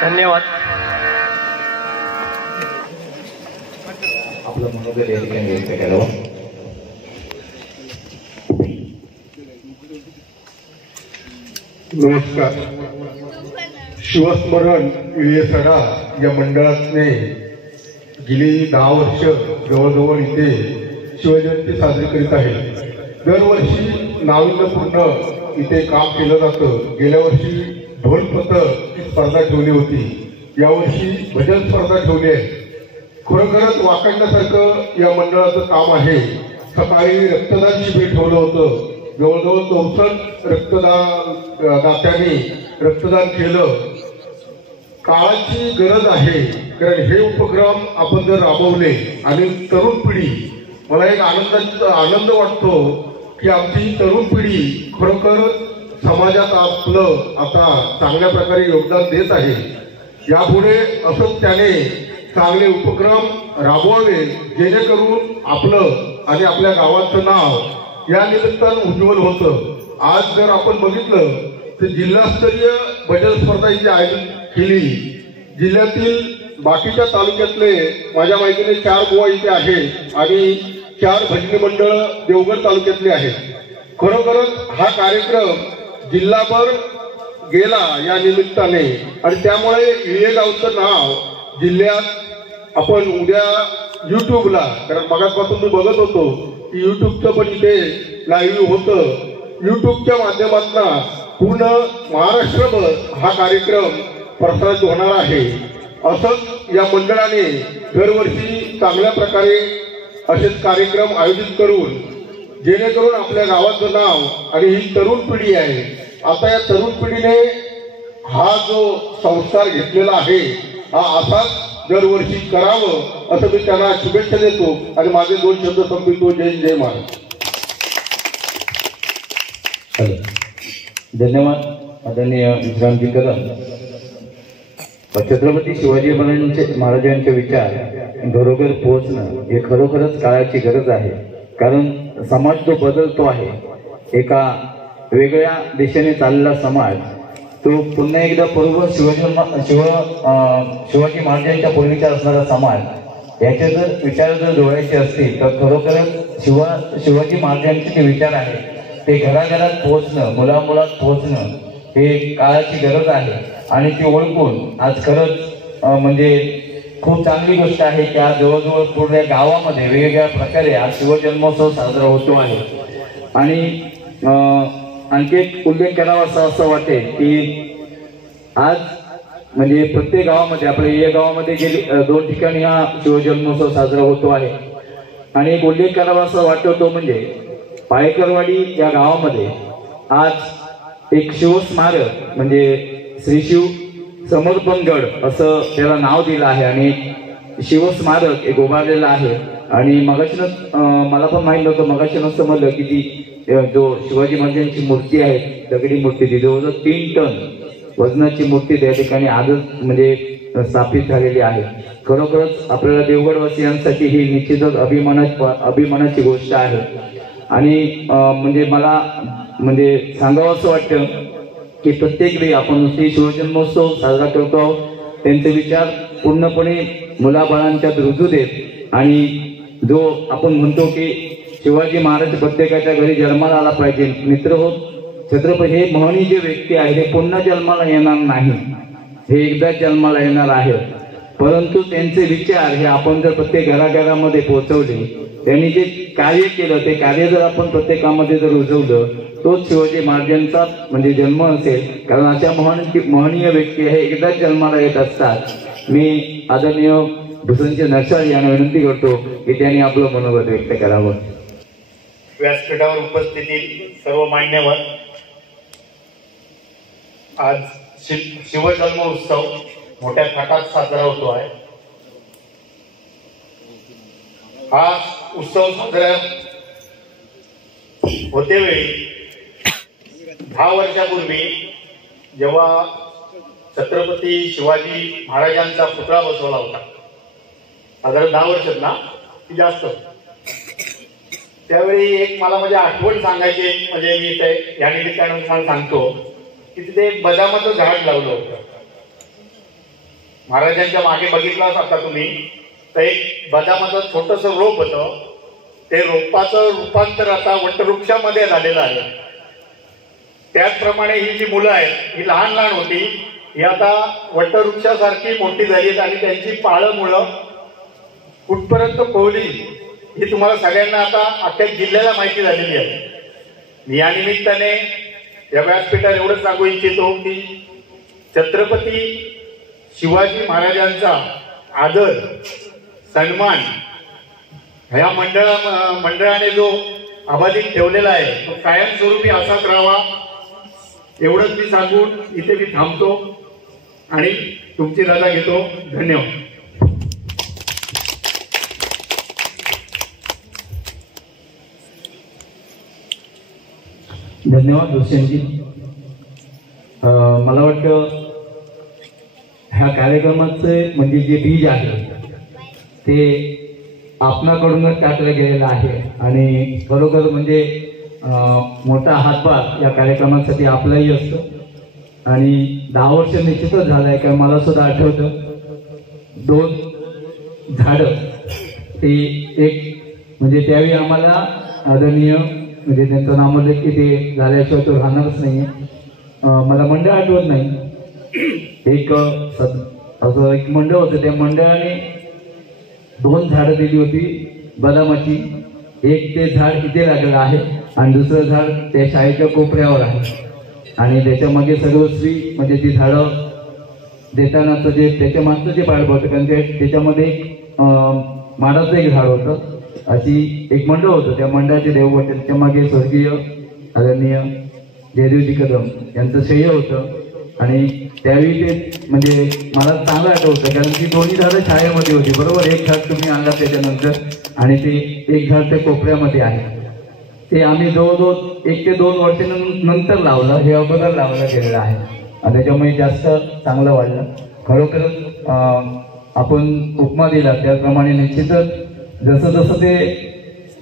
धन्यवाद. आपलं मनोगत या ठिकाणी व्यक्त केलं. नमस्कार. शिवस्मरण विळेसडा या मंडळाने गेली 10 वर्ष जवळजवळ इथे शिवजयंती साजरी करीत आहे. दरवर्षी नाविन्यपूर्ण इथे काम केलं जातं. गेल्या वर्षी ढोलपथक ही स्पर्धा ठेवली होती. यावर्षी भजन स्पर्धा ठेवली आहे. खरोखरच वाखाणण्यासारखं या मंडळाचं काम आहे. सकाळी रक्तदान शिबिर ठेवलं होतं. जवळजवळ 64 दात्यांनी रक्तदान केलं. काळाची गरज आहे, कारण हे उपक्रम आपण जर राबवले आणि तरुण पिढी, मला एक आनंद वाटतो की आमची तरुण पिढी खरोखर समाजात आपलं आता चांगल्या प्रकारे योगदान देत आहे. यापुढे असंच त्याने चांगले उपक्रम राबवावे, जेणेकरून आपलं आणि आपल्या गावाचं नाव या निमित्तानं उज्ज्वल होतं. आज जर आपण बघितलं तर जिल्हास्तरीय भजन स्पर्धा इथे आयोजित केली. जिल्ह्यातील बाकीच्या तालुक्यातले माझ्या माहितीने 4 बुवा इथे आहेत आणि 4 भजनी मंडळ देवगड तालुक्यातले आहेत. खरोखरच हा कार्यक्रम जिल्हाभर गेला या निमित्ताने आणि त्यामुळे इळेगावचं नाव जिल्ह्यात आपण उद्या युट्यूबला, कारण मगाचपासून मी बघत होतो की युट्यूबचं पण इथे लाईव्ह होतं. युट्यूबच्या माध्यमातून पूर्ण महाराष्ट्रभर हा कार्यक्रम प्रसारित होणार आहे. असंच या मंडळाने दरवर्षी चांगल्या प्रकारे असेच कार्यक्रम आयोजित करून जेणेकरून आपल्या गावाचं नाव आणि ही तरुण पिढी आहे, आता या तरुण पिढीने हा जो संस्कार घेतलेला आहे हा असाच दरवर्षी करावं असं मी त्यांना शुभेच्छा देतो आणि माझे 2 शब्द संपवितो. जय महाराज. धन्यवाद आदरणीय विश्रामजी कदम. छत्रपती शिवाजी महाराजांचे विचार घरोघर पोहोचणं हे खरोखरच काळाची गरज आहे. कारण समाज जो बदलतो आहे, एका वेगळ्या दिशेने चाललेला समाज तो पुन्हा एकदा पूर्व शिवाजी महाराजांच्या पूर्वीचा असणारा समाज याचे जर विचार जर जोडायचे असतील तर खरोखरच शिवाजी महाराजांचे जे विचार आहेत ते घराघरात पोहोचणं, मुलामुलात पोहोचणं हे काळाची गरज आहे. आणि ती ओळखून आज खरंच म्हणजे खूप चांगली गोष्ट आहे की आज जवळजवळ पूर्ण गावामध्ये वेगवेगळ्या प्रकारे आज शिवजन्मोत्सव साजरा होतो आहे. आणि आणखी एक उल्लेख करावा असं वाटेल की आज म्हणजे प्रत्येक गावामध्ये आपल्या या गावामध्ये गेली 2 ठिकाणी हा शिवजन्मोत्सव साजरा होतो आहे. आणि एक उल्लेख करावा असं वाटतो म्हणजे पायकरवाडी या गावामध्ये आज एक शिवस्मारक म्हणजे श्री शिव समर्पणगड असं त्याला नाव दिलं आहे आणि शिवस्मारक एक उभारलेलं आहे. आणि मगाशीनच मला पण माहित नव्हतं, मगाशीनच समजलं की ती जो शिवाजी महाराजांची मूर्ती आहे, दगडी मूर्ती, ती जवळजवळ 3 टन वजनाची मूर्ती त्या ठिकाणी आजच म्हणजे स्थापित झालेली आहे. खरोखरच आपल्याला देवगडवासियांसाठी ही निश्चितच अभिमानाची गोष्ट आहे. आणि म्हणजे मला म्हणजे सांगावं असं वाटतं की प्रत्येक वेळी आपण नुसती शिवजन्मोत्सव साजरा करतो आहोत, त्यांचे विचार पूर्णपणे मुलाबाळांच्यात रुजू देत. आणि जो आपण म्हणतो की शिवाजी महाराज प्रत्येकाच्या घरी जन्माला आला पाहिजे. मित्र हो, छत्रपती हे महनी जे व्यक्ती आहे ते पुन्हा जन्माला येणार नाही, हे एकदाच जन्माला येणार आहे. परंतु त्यांचे विचार हे आपण जर प्रत्येक घराघरामध्ये पोहोचवले, त्यांनी जे कार्य केलं ते कार्य जर आपण प्रत्येकामध्ये जर रुजवलं, तोच शिवाजी महाराजांचा म्हणजे जन्म असेल. कारण अशा महनीय व्यक्ती हे एकदाच जन्माला येत असतात. मी आदरणीय भूषणजी नरसाळ यांना विनंती करतो की त्यांनी आपलं मनोगत व्यक्त करावं. व्यासपीठावर उपस्थित सर्व मान्यवर, आज शिवजन्म उत्सव मोठ्या थाटात साजरा होतो आहे. हा उत्सव साजरा होते वेळी 10 वर्षापूर्वी जेव्हा छत्रपती शिवाजी महाराजांचा पुतळा बसवला होता, साधारण 10 वर्षात ना की जास्त, त्यावेळी एक मला म्हणजे आठवण सांगायची, म्हणजे मी ते या निमित्तानं सांगतो की तिथे एक बदामाचं झाड लावलं होतं. महाराजांच्या मागे बघितलं आता तुम्ही तर एक बदामाचं छोटंसं रोप होतं. ते रोपाचं रूपांतर आता वटवृक्षामध्ये झालेलं आहे. त्याचप्रमाणे ही जी मुलं आहेत ही लहान लहान होती, ही आता वटवृक्षासारखी मोठी झाली आहेत आणि त्यांची पाळं मुळं कुठपर्यंत पोहली ही तुम्हाला सगळ्यांना आता अख्ख्या जिल्ह्याला माहिती झालेली आहे. मी या निमित्ताने या व्यासपीठावर एवढंच सांगू इच्छितो की छत्रपती शिवाजी महाराजांचा आदर सन्मान ह्या मंडळाने जो अबाधित ठेवलेला आहे तो कायमस्वरूपी असाच राहावा एवढंच मी सांगून इथे मी थांबतो आणि तुमची रजा घेतो. धन्यवाद. धन्यवाद दुष्यंतजी. मला वाटतं ह्या कार्यक्रमाचे म्हणजे जे बीज आहे ते आपणाकडूनच टाकलं गेलेलं आहे आणि खरोखर म्हणजे मोठा हातभार या कार्यक्रमासाठी आपलाही असतो आणि 10 वर्ष निश्चितच झालं आहे. कारण मला सुद्धा आठवतं 2 झाडं ते एक म्हणजे त्यावेळी आम्हाला आदरणीय म्हणजे त्यांचं नामोल्लेख की ते झाल्याशिवाय तो राहणारच नाही. मला मंडळ आठवत नाही. एक असं एक मंडळ होतं. त्या मंडळाने 2 झाडं दिली होती बदामाची. एक ते झाड इथे लागलं आहे आणि दुसरं झाड त्या शाळेच्या कोपऱ्यावर आहे आणि त्याच्यामध्ये सर्वस्वी म्हणजे ती झाडं देतानाचं जे त्याच्या मागचं जे पाडबं होतं कारण त्याच्यामध्ये माडाचं एक झाड होतं. अशी एक मंडळ होतं. त्या मंडळाचे देवगट त्याच्या मागे स्वर्गीय आदरणीय जयदेवजी कदम यांचं श्रेय होतं आणि त्यावेळी ते म्हणजे मला चांगलं आठवतं कारण ती दोन्ही झाडं शाळेमध्ये होती. बरोबर. एक झाड तुम्ही आणला त्याच्यानंतर आणि ते एक झाड त्या कोपऱ्यामध्ये आहे. ते आम्ही जवळजवळ 1 ते 2 वर्षानंतर लावलं. हे अगोदर लावलं गेलेलं आहे आणि त्याच्यामुळे जास्त चांगलं वाढलं. खरोखरच आपण उपमा दिला त्याप्रमाणे निश्चितच जसं जसं ते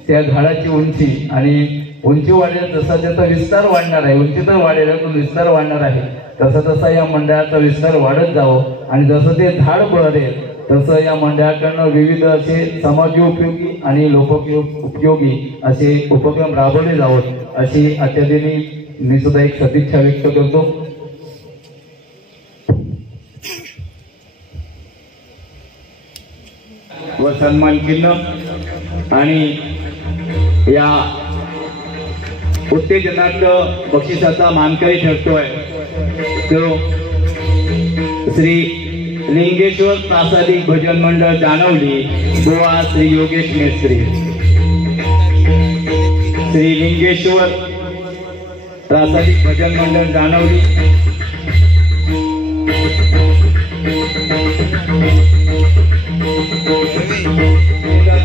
त्या झाडाची उंची आणि उंची वाढेल तसा त्याचा विस्तार वाढणार आहे. उंची तर वाढेल पण विस्तार वाढणार आहे. तसं तसा या मंडळाचा विस्तार वाढत जावं आणि जसं ते झाड बहरेल तसं या मंडळाकडनं विविध असे समाजोपयोगी आणि लोकोपयोगी असे उपक्रम राबवले जावत अशी आजच्या दिनी मी सुद्धा एक सदिच्छा व्यक्त करतो. व सन्मान चिन्ह आणि या उत्तेजनार्थ बक्षिसाचा मानकरी ठरतोय तो श्री लिंगेश्वर प्रासादिक भजन मंडळ जानवली गोवा श्री योगेश मेस्त्री. श्री लिंगेश्वर प्रासादिक भजन मंडळ जानवली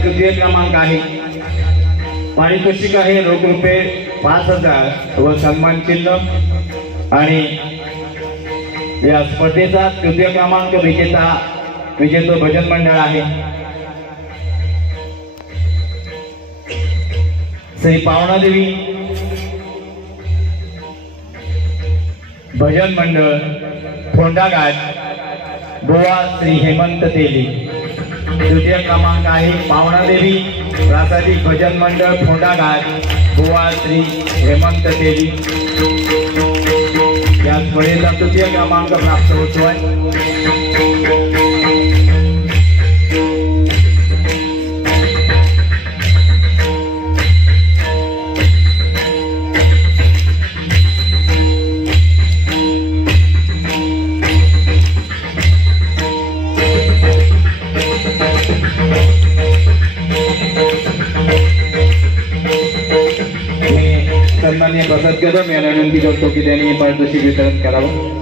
तृतीय क्रमांक आहे. पारितोषिक आहे रोख रुपये 5,000 व सन्मान चिन्ह आणि या स्पर्धेचा तृतीय क्रमांक विजेतं भजन मंडळ आहे श्री पावनादेवी भजन मंडळ फोंडाघाट गोवा श्री हेमंत तेली. तृतीय क्रमांक आहे पावनादेवी प्रासादिक भजन मंडळ फोंडाघाट गोवा श्री हेमंत तेली. या स्पर्धेचा तृतीय क्रमांक प्राप्त होतोय. सन्माननीय प्रसाद कदम यांना विनंती करतो की त्यांनी पारितोषिक वितरण करावं.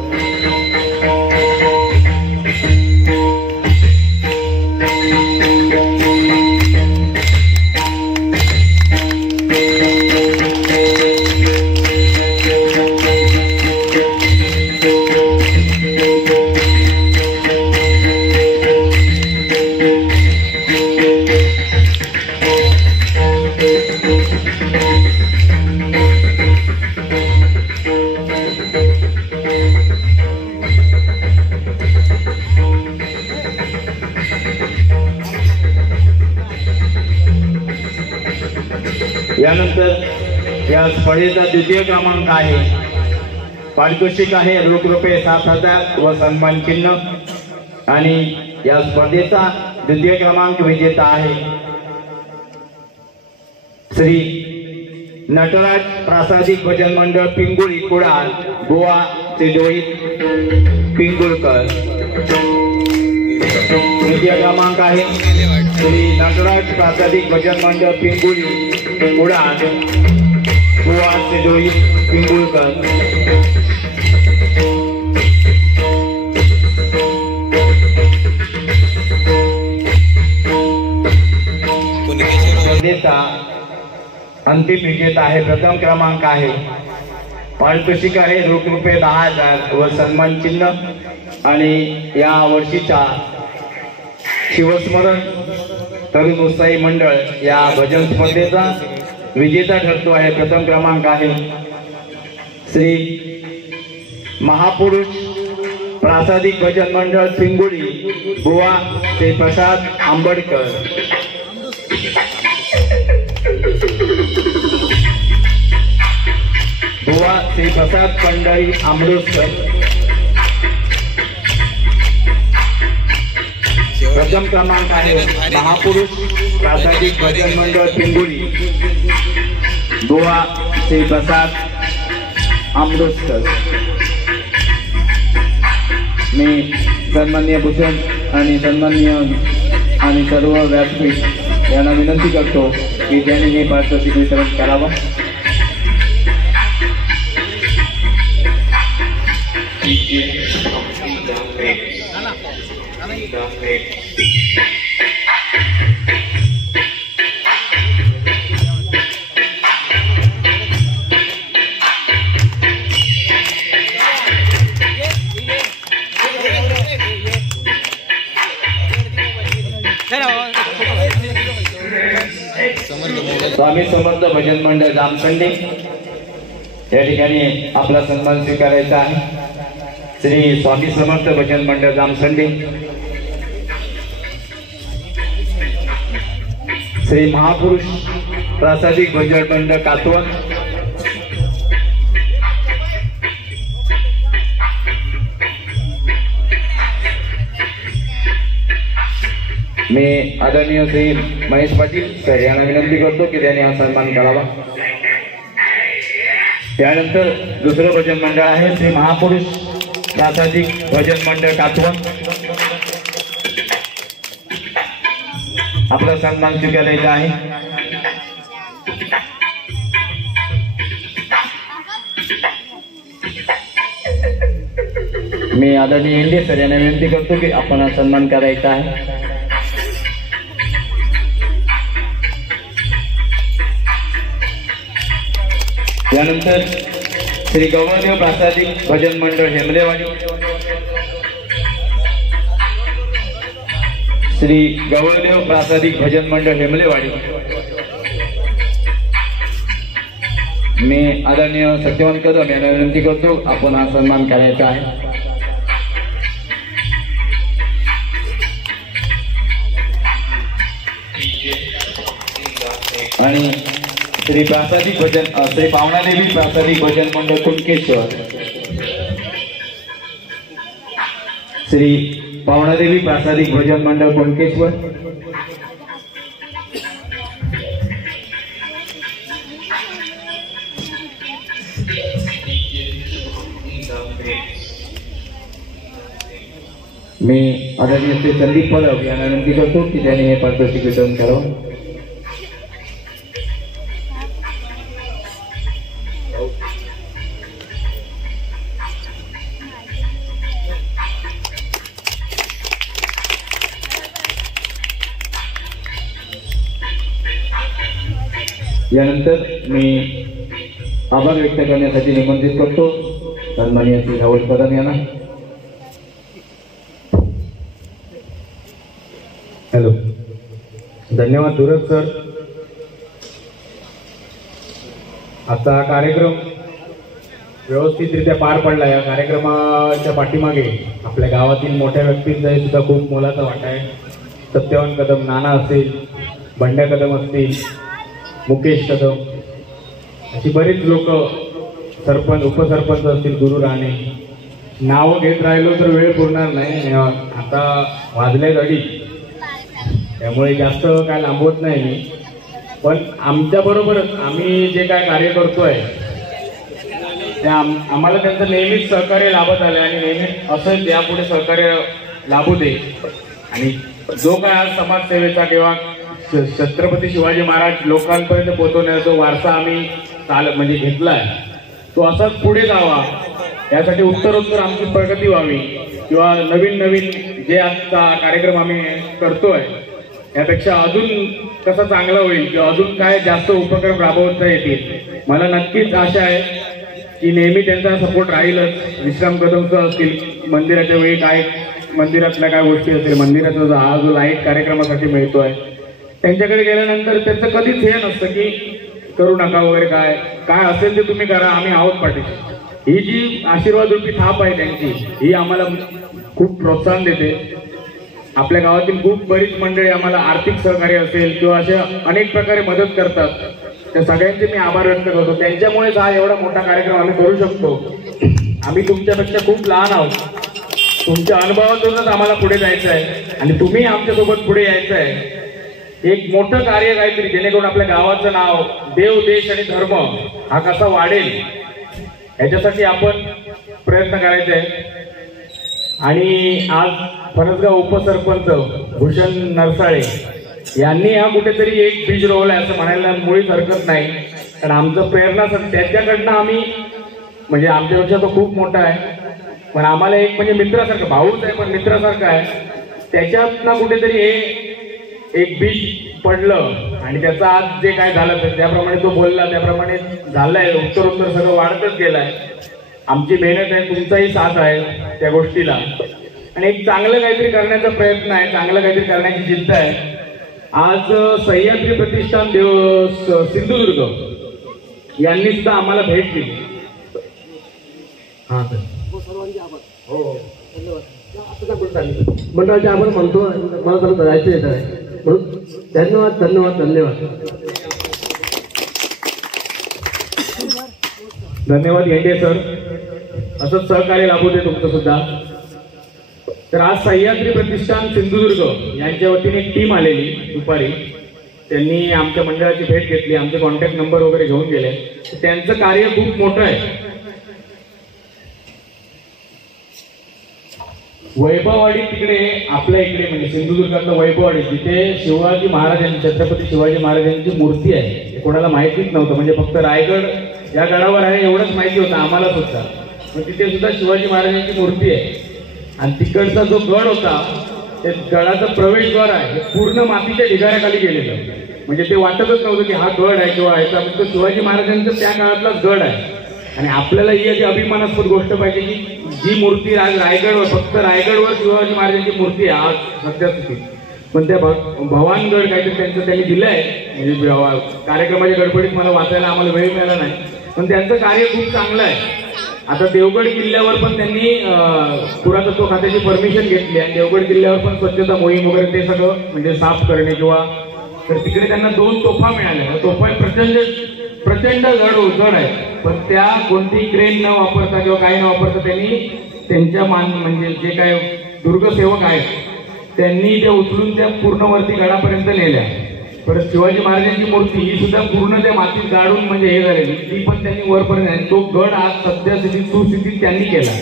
यानंतर या स्पर्धेचा द्वितीय क्रमांक आहे. पारितोषिक आहे रोख रुपये 7,000 व सन्मान चिन्ह आणि या स्पर्धेचा द्वितीय क्रमांक विजेता आहे श्री नटराज प्रासादिक भजन मंडळ पिंगुळी कुडाळ गोवा श्री रोहित पिंगुळकर. तृतीय क्रमांक आहे श्री नटराज प्रासादिक भजन मंडळ पिंगुळी उडान बुवा सेजोई पिंगुळकर. स्पर्धेचा अंतिम विजेता आहे, प्रथम क्रमांक आहे. पारितोषिक आहे रोख रुपये 10,000 व सन्मान चिन्ह आणि या वर्षीचा शिवस्मरण तरुण उत्साही मंडळ या भजन स्पर्धेचा विजेता ठरतो आहे. प्रथम क्रमांक आहे श्री महापुरुष प्रासादिक भजन मंडळ पिंगुळी बुवा श्री प्रसाद आंबेडकर. बुवा श्री प्रसाद पंढरी आंबेडकर. प्रथम क्रमांक आहे महापुरुष प्रासादिक भजन मंडळ पिंगुळी बुवा श्री प्रसाद आंबेडकर. मी सन्माननीय भूषण आणि सन्माननीय आणि सर्व व्यासपीठ यांना विनंती करतो की त्यांनी हे पारितोषिक वितरण करावं. स्वामी समर्थ भजन मंडळ जामखंडी या ठिकाणी आपला सन्मान स्वीकारायचा आहे. श्री स्वामी समर्थ भजन मंडळ जामखंडी, श्री महापुरुष प्रासादिक भजन मंडळ कातवन, मी आदरणीय श्री महेश पाटील सर यांना विनंती करतो की त्यांनी हा सन्मान करावा. त्यानंतर दुसरं भजन मंडळ आहे श्री महापुरुष प्रासादिक भजन मंडळ कातवन. आपला सन्मान स्वीकारायचा आहे. मी आदरणीय इंडे सर यांना विनंती करतो की आपण हा सन्मान करायचा आहे. यानंतर श्री गौरदेव प्रासादिक भजन मंडळ हेमलेवाडी, श्री गौरदेव प्रासादिक भजन मंडळ हेमलेवाडी. मी आदरणीय सत्यवान कदम यांना विनंती करतो आपण हा सन्मान करायचा आहे. आणि श्री प्रासादिक भजन श्री पावनादेवी प्रासादिक भजन मंडळ कुणकेश्वर, श्री पावनादेवी प्रासादिक भजन मंडळ कुणकेश्वर. मी आदरणीय श्री संदीप परब यांना विनंती करतो की त्यांनी हे पारितोषिक वितरण करावं. यानंतर मी आभार व्यक्त करण्यासाठी निमंत्रित करतो सन्माननीय श्री राहुल कदम यांना. हॅलो, धन्यवाद धुरत सर. आजचा कार्यक्रम व्यवस्थितरित्या पार पडला. या कार्यक्रमाच्या पाठीमागे आपल्या गावातील मोठ्या व्यक्तींचाही सुद्धा खूप मोलाचा वाटा आहे. सत्यवान कदम, नाना असेल, बंड्या कदम असतील, मुकेश कदम, अशी बरीच लोक, सरपंच उपसरपंच असतील, गुरु राणे, नावं घेत राहिलो तर वेळ पुरणार नाही. आता वाजले घडी, त्यामुळे जास्त काय लांबवत नाही मी. पण आमच्याबरोबरच आम्ही जे काय कार्य करतोय आम्हाला त्यांचं नेहमीच सहकार्य लाभत आलं आणि नेहमी असंच यापुढे सहकार्य लाभू दे. आणि जो काय आज समाजसेवेचा किंवा छत्रपती शिवाजी महाराज लोकांपर्यंत पोहोचवण्याचा जो वारसा आम्ही म्हणजे घेतलाय तो असाच पुढे जावा, यासाठी उत्तरोत्तर आमची प्रगती व्हावी किंवा नवीन नवीन जे आजचा कार्यक्रम आम्ही करतोय यापेक्षा अजून कसा चांगला होईल किंवा अजून काय जास्त उपक्रम राबवता येतील. मला नक्कीच आशा आहे की नेहमी त्यांचा सपोर्ट राहीलच. विश्राम कदमचं असतील, मंदिराच्या वेळी काय मंदिरातल्या काय गोष्टी असतील, मंदिराचा हा जो लाईट कार्यक्रमासाठी मिळतोय त्यांच्याकडे गेल्यानंतर त्यांचं कधीच हे नसतं की करू नका वगैरे, काय काय असेल ते तुम्ही करा, आम्ही आहोत पाठीशी. ही जी आशीर्वाद रूपी थाप आहे त्यांची, ही आम्हाला खूप प्रोत्साहन देते. आपल्या गावातील खूप बरीच मंडळी आम्हाला आर्थिक सहकार्य असेल किंवा अशा अनेक प्रकारे मदत करतात, त्या सगळ्यांचे मी आभार व्यक्त करतो. त्यांच्यामुळेच हा एवढा मोठा कार्यक्रम आम्ही करू शकतो. आम्ही तुमच्यापेक्षा खूप लहान आहोत, तुमच्या अनुभवातूनच आम्हाला पुढे जायचं आहे आणि तुम्ही आमच्यासोबत पुढे यायचं आहे. एक मोठं कार्य काहीतरी जेणेकरून आपल्या गावाचं नाव, देव, देश आणि धर्म हा कसा वाढेल याच्यासाठी आपण प्रयत्न करायचे आहे. आणि आज फणसगाव उपसरपंच भूषण नरसाळे यांनी हा कुठेतरी एक बीज रोवलाय असं म्हणायला मुळीच हरकत नाही. कारण आमचं प्रेरणा त्याच्याकडनं आम्ही म्हणजे आमच्यापेक्षा तो खूप मोठा आहे पण आम्हाला एक म्हणजे मित्रासारखं, भाऊच आहे पण मित्रासारखं आहे. त्याच्यातनं कुठेतरी हे एक बीज पडलं आणि त्याचं आज जे काय झालं त्याप्रमाणे तो बोलला त्याप्रमाणे झालंय. उत्तरोत्तर सगळं वाढतच गेलंय. आमची मेहनत आहे, तुमचाही साथ आहे त्या गोष्टीला आणि एक चांगलं काहीतरी करण्याचा प्रयत्न आहे, चांगलं काहीतरी करण्याची जिद्द आहे. आज सह्याद्री प्रतिष्ठान सिंधुदुर्ग यांनी सुद्धा आम्हाला भेट दिली. हा सर, हो मंडळाचे आभार मानतो. मला जरा जायचं येत आहे म्हणून धन्यवाद धन्यवाद धन्यवाद धन्यवाद येंडे सर. असंच सहकार्य लाभू दे तुमचं सुद्धा. तर आज सह्याद्री प्रतिष्ठान सिंधुदुर्ग यांच्या वतीने एक टीम आलेली दुपारी. त्यांनी आमच्या मंडळाची भेट घेतली, आमचे कॉन्टॅक्ट नंबर वगैरे घेऊन गेले. त्यांचं कार्य खूप मोठं आहे. वैभववाडी तिकडे आपल्या इकडे म्हणजे सिंधुदुर्गातलं वैभववाडी जिथे शिवाजी महाराजांची, छत्रपती शिवाजी महाराजांची मूर्ती आहे. हे कोणाला माहितीच नव्हतं, म्हणजे फक्त रायगड या गडावर आहे एवढंच माहिती होतं आम्हाला सुद्धा. पण तिथे सुद्धा शिवाजी महाराजांची मूर्ती आहे आणि तिकडचा जो गड होता ते गडाचं प्रवेशद्वार आहे हे पूर्ण मातीच्या ढिगाऱ्याखाली गेलेलं. म्हणजे ते वाटतच नव्हतं की हा गड आहे किंवा ह्याचा, तो शिवाजी महाराजांचा त्या काळातलाच गड आहे. आणि आपल्याला ही अशी अभिमानास्पद गोष्ट पाहिजे की जी मूर्ती आज रायगडवर, फक्त रायगडवर शिवाजी महाराजांची मूर्ती आहे आज सध्या स्थितीत. पण त्या भवानगड काहीतरी त्यांनी दिलंय. म्हणजे कार्यक्रमाच्या गडबडीत मला वाचायला आम्हाला वेळ मिळाला नाही पण त्यांचं कार्य खूप चांगलं आहे. आता देवगड किल्ल्यावर पण त्यांनी पुरातत्व खात्याची परमिशन घेतली आणि देवगड किल्ल्यावर पण स्वच्छता मोहीम वगैरे ते सगळं म्हणजे साफ करणे किंवा तर तिकडे त्यांना 2 तोफा मिळाल्या. तोफा प्रचंड जड आहे पण त्या कोणती क्रेन न वापरता किंवा काही न वापरता त्यांनी त्यांच्या म्हणजे जे काय दुर्गसेवक आहेत त्यांनी त्या उचलून त्या पूर्ण वरती गडापर्यंत नेल्या. परत शिवाजी महाराजांची मूर्ती ही सुद्धा पूर्ण त्या मातीत गाडून म्हणजे हे झालेली ती पण त्यांनी वरपर्यंत आणि तो गड आज सध्या स्थितीत सुस्थितीत त्यांनी केला.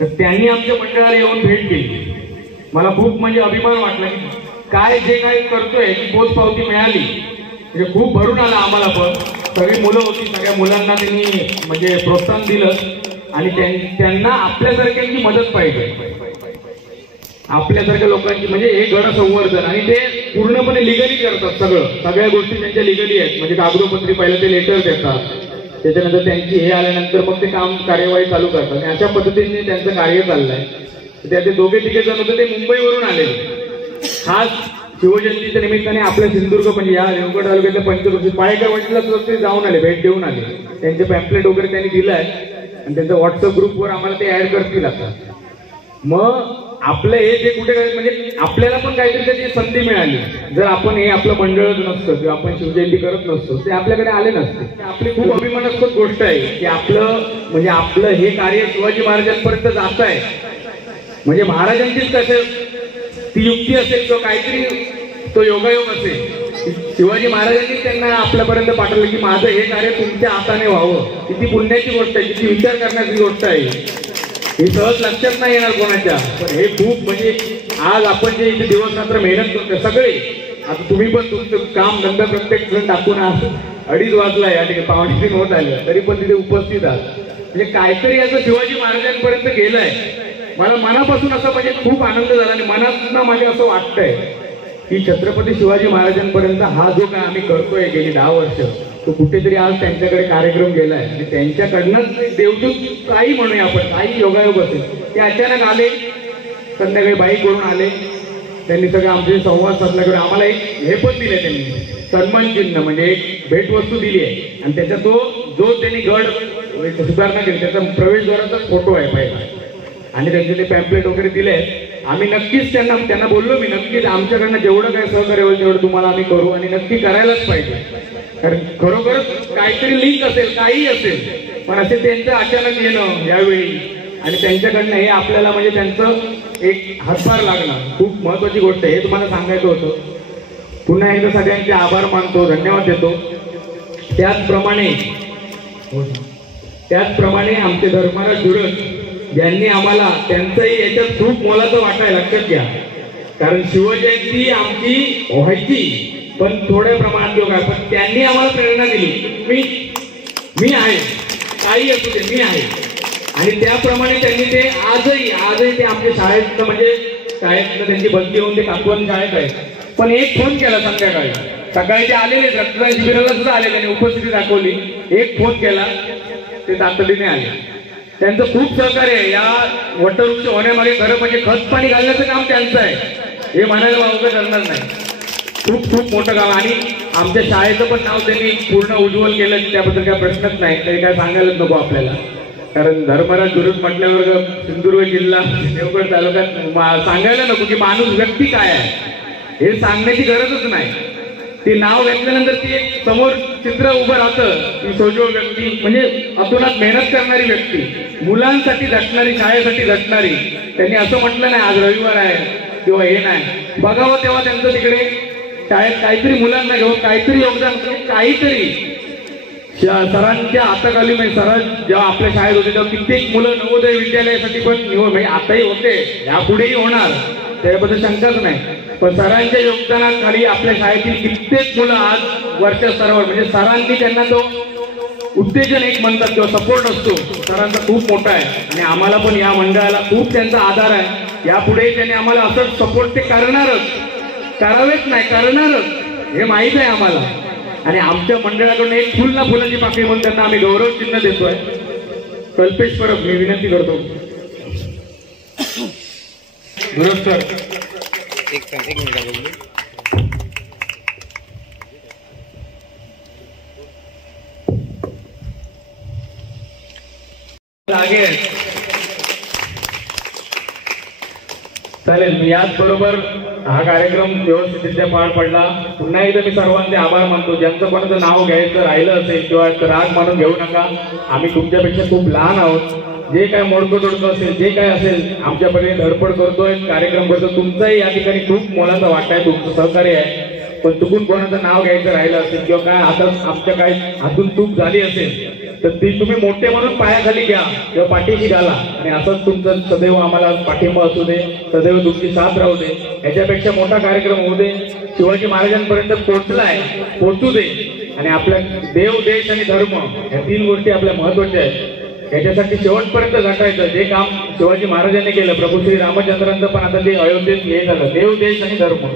तर त्यांनी आमच्या मंडळाला येऊन भेट केली. मला खूप म्हणजे अभिमान वाटला की काय जे काही करतोय ती पोचपावती मिळाली. म्हणजे खूप भरून आला आम्हाला. पण सगळी मुलं होती, सगळ्या मुलांना त्यांनी म्हणजे प्रोत्साहन दिलं आणि त्यांना आपल्यासारख्यांची मदत पाहिजे, आपल्यासारख्या लोकांची. म्हणजे हे गड संवर्धन आणि ते पूर्णपणे लिगली करतात. सगळ्या गोष्टी त्यांच्या लिगली आहेत. म्हणजे कागदोपत्री पहिलं ते लेटर देतात, त्याच्यानंतर त्यांची हे आल्यानंतर मग ते काम कार्यवाही चालू करतात. आणि अशा पद्धतीने त्यांचं कार्य चाललंय. ते 2-3 जण होते ते मुंबईवरून आलेले. खास शिवजयंतीच्या निमित्ताने आपल्या सिंधुदुर्ग म्हणजे या देवगड तालुक्यातल्या पंचक्रोशीत पाळेकर वाटीला सुद्धा ते जाऊन आले, भेट देऊन आले. त्यांचे पॅम्पलेट वगैरे त्यांनी दिलाय आणि त्यांच्या व्हॉट्सअप ग्रुपवर आम्हाला ते ऍड करतील. आता मग आपलं हे जे कुठे म्हणजे आपल्याला पण काहीतरी त्याची संधी मिळाली. जर आपण हे आपलं मंडळच नसतं किंवा आपण शिवजयंती करत नसतो ते आपल्याकडे आले नसते. आपली खूप अभिमानास्पद गोष्ट आहे की आपलं हे कार्य शिवाजी महाराजांपर्यंत जात आहे. म्हणजे महाराजांचीच कसं ती युक्ती असेल किंवा काहीतरी तो योगायोग असेल शिवाजी महाराजांनी त्यांना आपल्यापर्यंत पाठवलं की माझं हे कार्य तुमच्या हाताने व्हावं. किती पुण्याची गोष्ट आहे, किती विचार करण्याची गोष्ट आहे. हे सहज लक्षात नाही येणार कोणाच्या, पण हे खूप म्हणजे आज आपण जे इथे दिवस रात्र मेहनत करतो सगळे, आता तुम्ही पण तुमचं काम धंदा प्रत्येक जण टाकून 2:30 वाजलाय आणि 2:45 होत आलं तरी पण तिथे उपस्थित आहात. म्हणजे काहीतरी असं शिवाजी महाराजांपर्यंत गेलंय. मला मनापासून असं म्हणजे खूप आनंद झाला आणि मनात माझ्या असं वाटतंय की छत्रपती शिवाजी महाराजांपर्यंत हा जो काय आम्ही करतोय गेली 10 वर्ष तो कुठेतरी आज त्यांच्याकडे कार्यक्रम गेलाय आणि त्यांच्याकडनंच देवदूत काही म्हणूया आपण, काही योगायोग असेल ते अचानक आले, संध्याकाळी बाईक करून आले, त्यांनी सगळं आमचे संवाद साधल्याकडे आम्हाला एक हे पण दिले, त्यांनी सन्मान चिन्ह म्हणजे एक भेटवस्तू दिली आहे आणि त्याचा जो त्यांनी गड सुधारणा केली त्याचा प्रवेशद्वाराचा फोटो आहे पहिला आणि त्यांचे ते पॅम्पलेट वगैरे दिले. आम्ही नक्कीच त्यांना बोललो, मी नक्कीच आमच्याकडनं जेवढं काय सहकार्य होईल तेवढं तुम्हाला आम्ही करू आणि नक्की करायलाच पाहिजे. कारण खरोखरच काहीतरी लिंक असेल, काही असेल, पण असे त्यांचं अचानक येणं यावेळी आणि त्यांच्याकडनं हे आपल्याला म्हणजे त्यांचं एक हातभार लागणं खूप महत्वाची गोष्ट आहे. हे तुम्हाला सांगायचं होतं. पुन्हा एकदा सगळ्यांचे आभार मानतो, धन्यवाद देतो. त्याचप्रमाणे आमचे धर्मराज जुरत ज्यांनी आम्हाला त्यांचंही याच्यात खूप मोलाचं वाटाय, लक्षात घ्या. कारण शिवजयंती आमची व्हायची पण थोड्या प्रमाणात लोक आहे, पण त्यांनी आम्हाला प्रेरणा दिली मी आहे, काही असू दे मी आहे. आणि त्याप्रमाणे त्यांनी ते आजही ते आमच्या शाळेत म्हणजे शाळेतनं त्यांची बदली होऊन ते काकवण शाळेत आहे. पण एक फोन केला संध्याकाळी, सकाळी ते आलेले रक्तदान शिबिराला सुद्धा आले, त्यांनी उपस्थिती दाखवली, एक फोन केला, ते तातडीने आले. त्यांचं खूप सहकार्य आहे या वटवृक्ष होण्यामागे. खरं म्हणजे खत पाणी घालण्याचं काम त्यांचं आहे, हे म्हणायला वावगं करणार नाही. खूप खूप मोठं काम आणि आमच्या शाळेचं पण नाव त्यांनी पूर्ण उज्ज्वल केलं, त्याबद्दल काय प्रश्नच नाही, तरी काय सांगायलाच नको आपल्याला. कारण धर्मराज जुरत म्हटल्यावर सिंधुदुर्ग जिल्हा देवगड तालुक्यात सांगायला नको की माणूस व्यक्ती काय आहे हे सांगण्याची गरजच नाही. ते नाव घेतल्यानंतर ती एक समोर चित्र उभं राहतं, ती सोजवळ व्यक्ती म्हणजे अतोनात मेहनत करणारी व्यक्ती, मुलांसाठी झटणारी, शाळेसाठी झटणारी. त्यांनी असं म्हटलं नाही आज रविवार आहे किंवा हे नाही, बघावं तेव्हा त्यांचं तिकडे शाळेत काहीतरी मुलांना घेऊन काहीतरी योगदान, काहीतरी सरांच्या हाताखाली म्हणजे सर जेव्हा आपल्या शाळेत होते तेव्हा कित्येक मुलं नवोदय विद्यालयासाठी पण म्हणजे आताही होते, यापुढेही होणार, त्याबद्दल शंकाच नाही. पण सरांच्या योगदानाखाली आपल्या शाळेतील कित्येक मुलं आज वरच्या स्तरावर म्हणजे सरांनी त्यांना तो उत्तेजन एक म्हणतात किंवा सपोर्ट असतो सरांचा खूप मोठा आहे आणि आम्हाला पण या मंडळाला खूप त्यांचा आधार आहे. यापुढेही त्यांनी आम्हाला असं सपोर्ट ते करणारच, करावेच नाही करणारच हे माहीत आहे आम्हाला. आणि आमच्या मंडळाकडून एक फुल ना फुलाची पाकळी म्हणून त्यांना आम्ही गौरव चिन्ह देतोय. कल्पेश परब मी विनंती करतो. चालेल, मी याच बरोबर हा कार्यक्रम व्यवस्थितरित्या पार पडला. पुन्हा एकदा मी सर्वांचे आभार मानतो. ज्यांचं कोणाचं नाव घ्यायचं राहिलं असेल किंवा राग मानून घेऊ नका, आम्ही तुमच्यापेक्षा खूप लहान आहोत. जे काय मोडकं तोडकं असेल, जे काय असेल आमच्याकडे धडपड करतोय, कार्यक्रम करतो. तुमचाही या ठिकाणी खूप मोलाचा वाटा आहे, तुमचं सहकार्य आहे. पण चुकून कोणाचं नाव घ्यायचं राहिलं असेल किंवा काय आता आमच्या काय हातून चूक झाली असेल तर ती तुम्ही मोठे म्हणून पायाखाली घ्या किंवा पाठीशी घाला आणि असंच तुमचं सदैव आम्हाला पाठिंबा असू दे, सदैव तुमची साथ राहू दे. याच्यापेक्षा मोठा कार्यक्रम होऊ दे, शिवाजी महाराजांपर्यंत पोहोचू दे आणि आपल्या देव, देश आणि धर्म या 3 गोष्टी आपल्या महत्वाच्या आहेत. याच्यासाठी शेवटपर्यंत झटायचं. जे काम शिवाजी महाराजांनी केलं, प्रभू श्री रामचंद्रांचं पण आता ते अयोध्येत हे झालं, देव, देश आणि धर्म.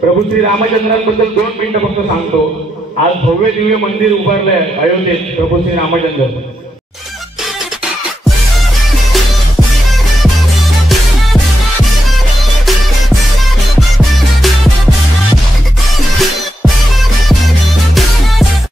प्रभू श्री रामचंद्रांबद्दल 2 मिनिटं फक्त सांगतो. आज भव्य दिव्य मंदिर उभारलंय अयोध्येत प्रभू श्री रामचंद्र.